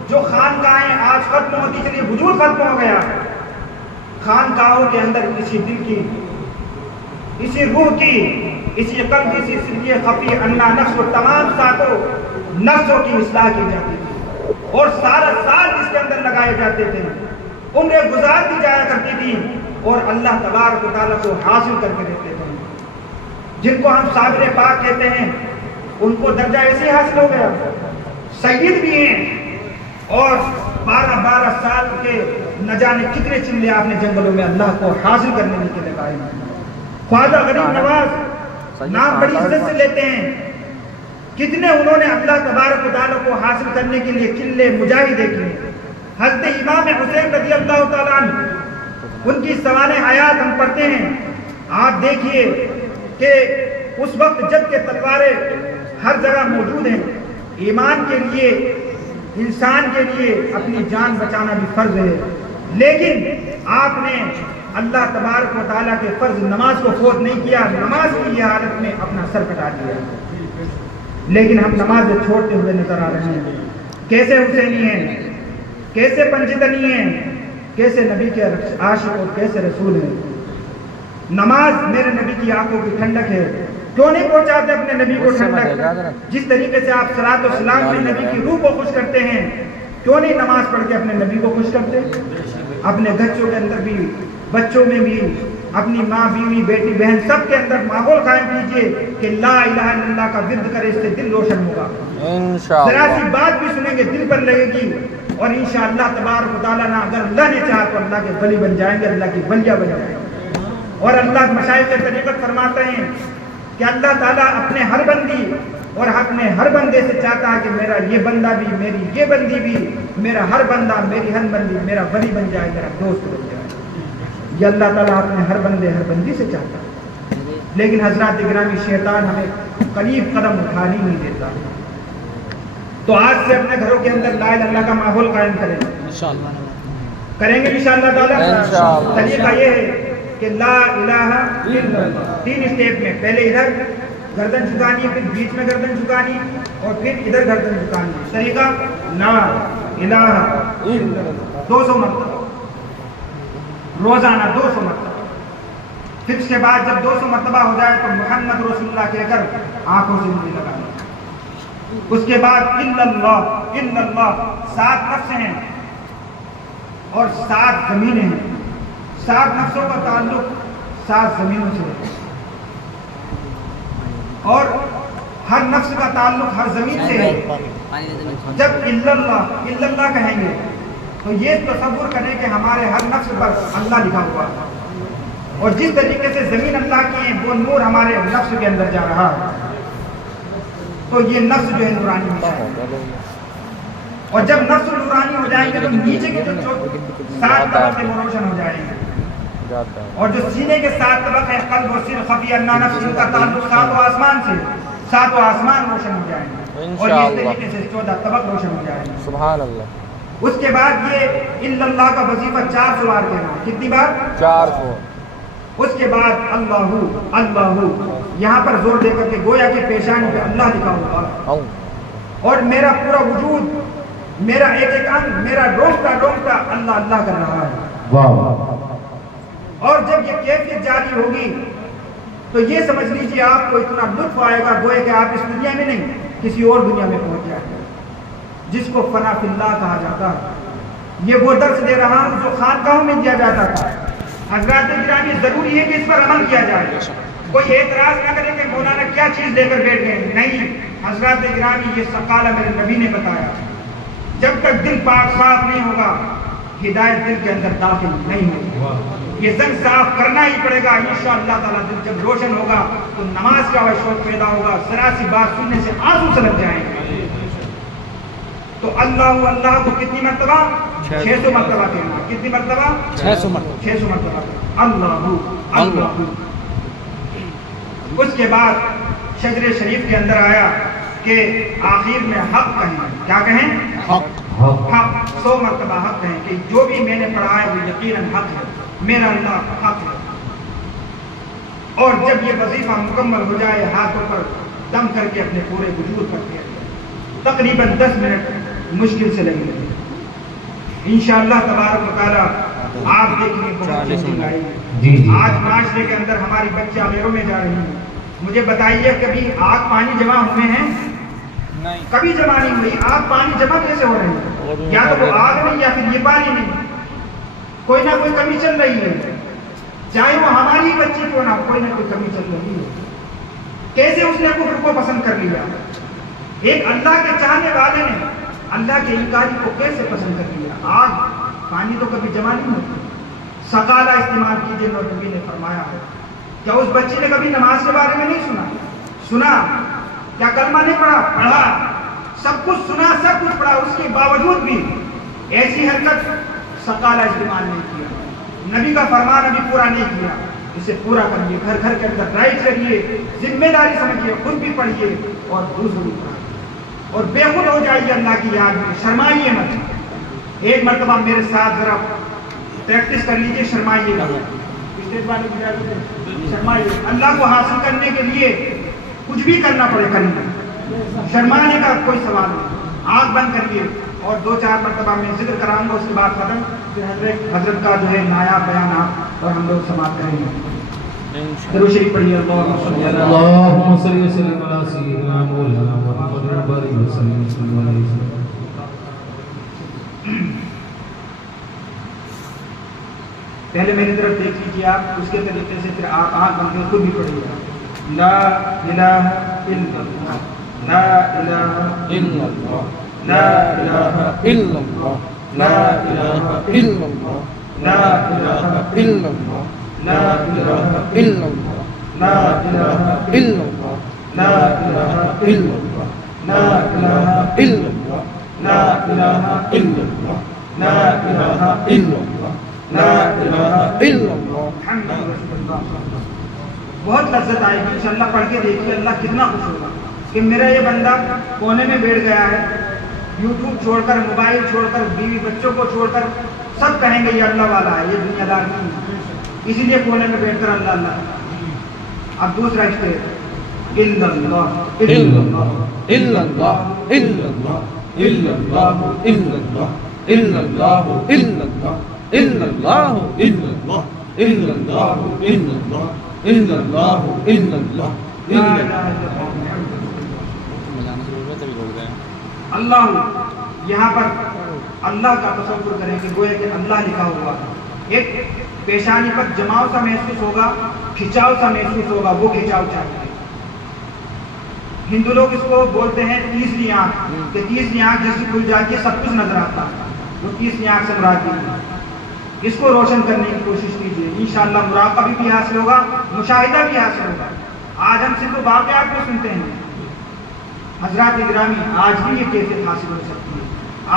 جو خانقاہیں آج ختم ہوتی چلی، وجود ختم ہو گیا۔ خانقاہوں کے اندر کسی دل کی، اسی روح کی، اسی قلب، اسی سرگی خفی انا نفس و تمام ساتوں نفسوں کی اصلاح کی جاتی تھی اور سارا سال اس کے اندر لگائے جاتے تھے، عمریں گزار دی جایا کرتی تھی اور اللہ تبارک و تعالیٰ کو حاصل کر کے رہتے تھے۔ جن کو ہم صابر پاک کہتے ہیں ان کو درجہ ایسے حاصل ہو گیا، سید بھی ہیں اور 12 سال کے نہ جانے کتنے چملے آپ نے جنگلوں میں اللہ کو حاصل کرنے کے لیے لگائے۔ خواجہ غریب نواز نام بڑی عزت سے لیتے ہیں، کتنے انہوں نے اللہ تبارک و تعالیٰ کو حاصل کرنے کے لیے قلعے مجاہدے کیے۔ حضرت امام حسین رضی اللہ تعالیٰ عنہ ان کی سوانح حیات ہم پڑھتے ہیں. آپ دیکھیے کہ اس وقت جب کہ تلواریں ہر جگہ موجود ہیں، ایمان کے لیے انسان کے لیے اپنی جان بچانا بھی فرض ہے، لیکن آپ نے اللہ تبارک و تعالیٰ کے فرض نماز کو فوت نہیں کیا، نماز کی یہ حالت میں اپنا سر کٹا دیا. لیکن ہم نماز چھوڑتے ہوئے نظر آ رہے ہیں. کیسے حسینی ہیں، کیسے پنجتنی ہیں، کیسے نبی کے عاشق اور کیسے رسول ہیں. نماز میرے نبی کی آنکھوں کی ٹھنڈک ہے. کیوں نہیں پہنچاتے اپنے نبی کو ٹھنڈک؟ جس طریقے سے آپ صلاۃ و سلام میں نبی کی روح کو خوش کرتے ہیں، کیوں نہیں نماز پڑھ کے اپنے نبی کو خوش کرتے؟ اپنے گھروں کے اندر بھی، بچوں میں بھی، اپنی ماں بیوی بیٹی بہن سب کے اندر ماحول قائم کیجئے کہ لا الہ الا اللہ کا ورد کرے، اس سے دل روشن ہوگا. ذرا سی بات بھی سنیں گے دل پر لگے گی، اور انشاءاللہ تبارک و تعالیٰ اگر اللہ نے چاہا تو اللہ کے ولی بن جائیں گے، اللہ کی ولیہ بن جائیں گے. اور اللہ مشائخ کے طریقت فرماتے ہیں کہ اللہ تعالیٰ اپنے ہر بندی اور اپنے ہر بندے سے چاہتا ہے کہ میرا یہ بندہ بھی، میری یہ بندی بھی، میرا ہر بندہ، میری ہر بندی میرا ولی بن جائے، میرا دوست بن جائے. یہ اللہ تعالیٰ اپنے ہر بندے ہر بندی سے چاہتا ہے. لیکن حضرات گرامی شیطان ہمیں قریب قدم اٹھانے نہیں دیتا. تو آج سے اپنے گھروں کے اندر لا الہ الا اللہ کا ماحول قائم کریں گے انشاءاللہ تعالیٰ. طریقہ یہ ہے کہ لا الہ الا اللہ 3 اسٹیپ میں، پہلے ادھر گردن جھکانی، پھر بیچ میں گردن جھکانی، اور پھر ادھر گردن جھکانی. طریقہ لا الہ الا اللہ 200 مرتبہ روزانہ، 200 مرتبہ. پھر اس کے بعد جب 200 مرتبہ ہو جائے تو محمد رسول اللہ کہہ کر آنکھوں سے مجھے لگانا. اس کے بعد الا اللہ 7 نفس ہیں اور 7 زمینیں ہیں. 7 نفسوں کا تعلق 7 زمینوں سے ہے، اور ہر نفس کا تعلق ہر زمین سے ہے. جب الا اللہ کہیں گے تو یہ تصور کریں کہ ہمارے ہر نفس پر اللہ لکھا ہوا ہے، اور جس طریقے سے زمین اللہ کی ہے وہ نور ہمارے نفس کے اندر جا رہا ہے، تو یہ نفس جو ہے نورانی ہو جائے گا. اور جب نفس نورانی ہو جائیں گے تو نیچے کے جو 7 طبقے وہ روشن ہو جائیں گے، اور جو سینے کے 7 طبقے ہیں قلب و سر خفی اللہ نفس، ان کا تعلق 7 آسمان سے، 7 آسمان روشن ہو جائیں گے، اور اس طریقے سے 14 طبق روشن ہو جائیں گے. سبحان اللہ. اس کے بعد یہ الا اللہ کا وظیفہ 400 بار کہنا. کتنی بار؟ 400. اس کے بعد اللہ یہاں پر زور دے کر کے گویا کہ پیشانی پہ اللہ لکھا ہوا، اور میرا پورا وجود، میرا ایک ایک انگ، میرا ڈونگتا اللہ اللہ کر رہا ہے. اور جب یہ کیفیت جاری ہوگی تو یہ سمجھ لیجیے آپ کو اتنا لطف آئے گا گویا کہ آپ اس دنیا میں نہیں کسی اور دنیا میں پہنچ جائیں گے، جس کو فنا فی اللہ کہا جاتا ہے. یہ وہ درس دے رہا ہوں جو خانقاہوں میں دیا جاتا تھا. حضرات گرامی ضروری ہے کہ اس پر عمل کیا جائے. کوئی اعتراض نہ کرے کہ مولانا کیا چیز لے کر بیٹھ گئے. نہیں، حضرات گرامی یہ سقالہ میرے نبی نے بتایا. جب تک دل پاک صاف نہیں ہوگا ہدایت دل کے اندر داخل نہیں ہوگی. یہ زنگ صاف کرنا ہی پڑے گا. انشاءاللہ تعالیٰ دل جب روشن ہوگا تو نماز کا وہ شوق پیدا ہوگا. ذرا سی بات سننے سے آنسو سلک جائیں گے. تو اللہ کو کتنی مرتبہ؟ 600 مرتبہ کہنا. کتنی مرتبہ؟ 600 مرتبہ. اللہ. اس کے بعد شجر شریف کے اندر آیا کہ آخر میں حق کہیں. کیا کہیں؟ حق. 100 مرتبہ حق کہیں کہ جو بھی میں نے پڑھا ہے وہ یقیناً حق ہے، میرا اللہ حق ہے. اور جب یہ وظیفہ مکمل ہو جائے ہاتھوں پر دم کر کے اپنے پورے وجود پر پھیر دیں. تقریباً 10 منٹ مشکل سے لگیں گے. انشاءاللہ تبارک و تعالیٰ آپ دیکھیں گے بہت چیزیں آئی. آج معاشرے کے اندر ہماری بچیاں غیروں میں جا رہی ہیں. مجھے بتائیے کبھی آگ پانی جمع ہوئے ہیں؟ کبھی جمع نہیں ہوئی. آگ پانی جمع کیسے ہو رہے ہیں؟ یا تو وہ آگ نہیں یا پھر یہ پانی نہیں. کوئی نہ کوئی کمی چل رہی ہے، چاہے وہ ہماری بچی کیوں نہ، کوئی نہ کوئی کمی چل رہی ہے. کیسے اس نے کفر کو پسند کر لیا؟ ایک اللہ کے چاہنے والے نے اللہ کے انکاری کو کیسے پسند کر لیا؟ آگ پانی تو کبھی جمع نہیں ہوتی. سقالہ استعمال کیجیے. نبی نے فرمایا ہے کیا اس بچی نے کبھی نماز کے بارے میں نہیں سنا؟ کیا کلمہ نہیں پڑھا؟ پڑھا. سب کچھ سنا، سب کچھ پڑھا. اس کے باوجود بھی ایسی حرکت سقالہ استعمال نہیں کیا، نبی کا فرمان ابھی پورا نہیں کیا، اسے پورا کریے، گھر گھر کے اندر رائٹ کریے، ذمہ داری سمجھیے، خود بھی پڑھیے اور دوسروں بھی پڑھائیے، اور بے خود ہو جائیے اللہ کی یاد میں، شرمائیے مت۔ ایک مرتبہ میرے ساتھ ذرا پریکٹس کر لیجیے، شرمائیے گا، شرمائیے، اللہ کو حاصل کرنے کے لیے کچھ بھی کرنا پڑے کریے، شرمانے کا کوئی سوال نہیں، آنکھ بند کریے اور 2-4 مرتبہ میں ذکر کراؤں گا، اس کے بعد ختم، پھر حضرت کا جو ہے نایاب بیانات اور ہم لوگ سماعت کریں گے۔ درود شریف پڑھیے، اللهم صل وسلم على سيدنا مولانا محمد وبارك وسلم صلى الله عليه وسلم۔ پہلے میری طرف دیکھ لیجیے آپ، اس کے طریقے سے پھر آپ آنکھ بند کے خود بھی پڑھیے گا۔ لا الہ الا اللہ، لا الہ الا اللہ، لا الہ الا اللہ، لا الہ الا اللہ، لا الہ الا اللہ، لا الہ الا اللہ، لا الہ الا اللہ، لا الہ الا اللہ، لا الہ الا اللہ، لا الہ الا اللہ، لا الہ الا اللہ، لا الہ الا اللہ، محمد رسول اللہ۔ بہت لذت آئے گی انشاءاللہ، پڑھ کے دیکھیے اللہ کتنا خوش ہوگا کہ میرا یہ بندہ کونے میں بیٹھ گیا ہے، یوٹیوب چھوڑ کر، موبائل چھوڑ کر، بیوی بچوں کو چھوڑ کر، سب کہیں گے یہ اللہ والا ہے، یہ دنیا دار نہیں ہے، اسی لیے کونے میں بیٹھ کر اللہ اللہ۔ اب دوسرا اسٹیپ، الا اللہ الا اللہ الا اللہ الا اللہ الا اللہ الا اللہ الا اللہ الا اللہ الا اللہ الا اللہ الا اللہ الا اللہ الا اللہ الا اللہ لا الہ الا اللہ۔ اللہ، یہاں پر اللہ کا تصور کریں کہ گویا کہ اللہ لکھا ہوا، ایک پیشانی پر جماؤ سا محسوس ہوگا، کھچاؤ سا محسوس ہوگا، وہ کھچاؤ چاہیے۔ ہندو لوگ اس کو بولتے ہیں تیسری آنکھ، کہ تیسری آنکھ جس سے کھل جاتی ہے سب کچھ نظر آتا ہے، وہ تیسری آنکھ سے مراد ہے۔ اس کو روشن کرنے کی کوشش کیجیے، انشاءاللہ مراقبہ بھی حاصل ہوگا، مشاہدہ بھی حاصل ہوگا۔ آج ہم صرف واقعات کو سنتے ہیں، حضرات گرامی آج بھی یہ کیفیت حاصل ہو سکتی ہے،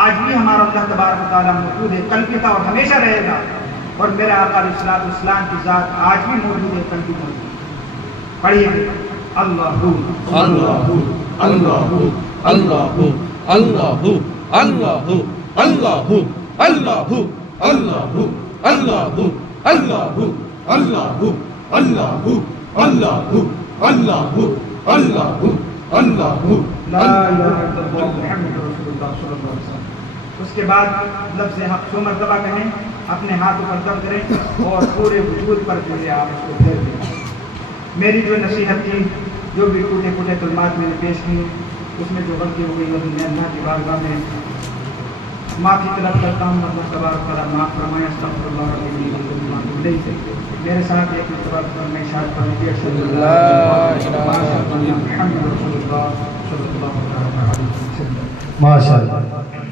آج بھی ہمارا اللہ تبارک و تعالیٰ موجود ہے، کل بھی تھا اور ہمیشہ رہے گا، اور میرے آقا علیہ الصلوۃ والسلام کی ذات آج بھی موجود ہے، کل بھی موجود ہے۔ پڑھیے اللہ اللہ اللہ اللہ اللہ اللہ اللہ اللہ اللہ اللہ اللہ اللہ اللہ اللہ اللہ لا الہ الا اللہ محمد رسول اللہ صلی اللہ علیہ وسلم۔ اس کے بعد لفظ حق 100 مرتبہ کہیں، اپنے ہاتھوں پر دم کریں اور پورے وجود پر جو ہے آپ اس کو پھیر دیں۔ میری جو نصیحت تھی، جو بھی ٹوٹے پھوٹے کلمات میں نے پیش کی، اس میں جو غلطی ہو گئی وہ میں اللہ کی بارگاہ میں معافی طلب کرتا ہوں، اللہ تبارک و تعالیٰ معاف فرمائے، استغفر اللہ علیہ وسلم۔ میرے ساتھ ایک مرتبہ میں اشارت کرنے کی محمد رسول اللہ صلی اللہ علیہ وسلم۔ ماشاء اللہ۔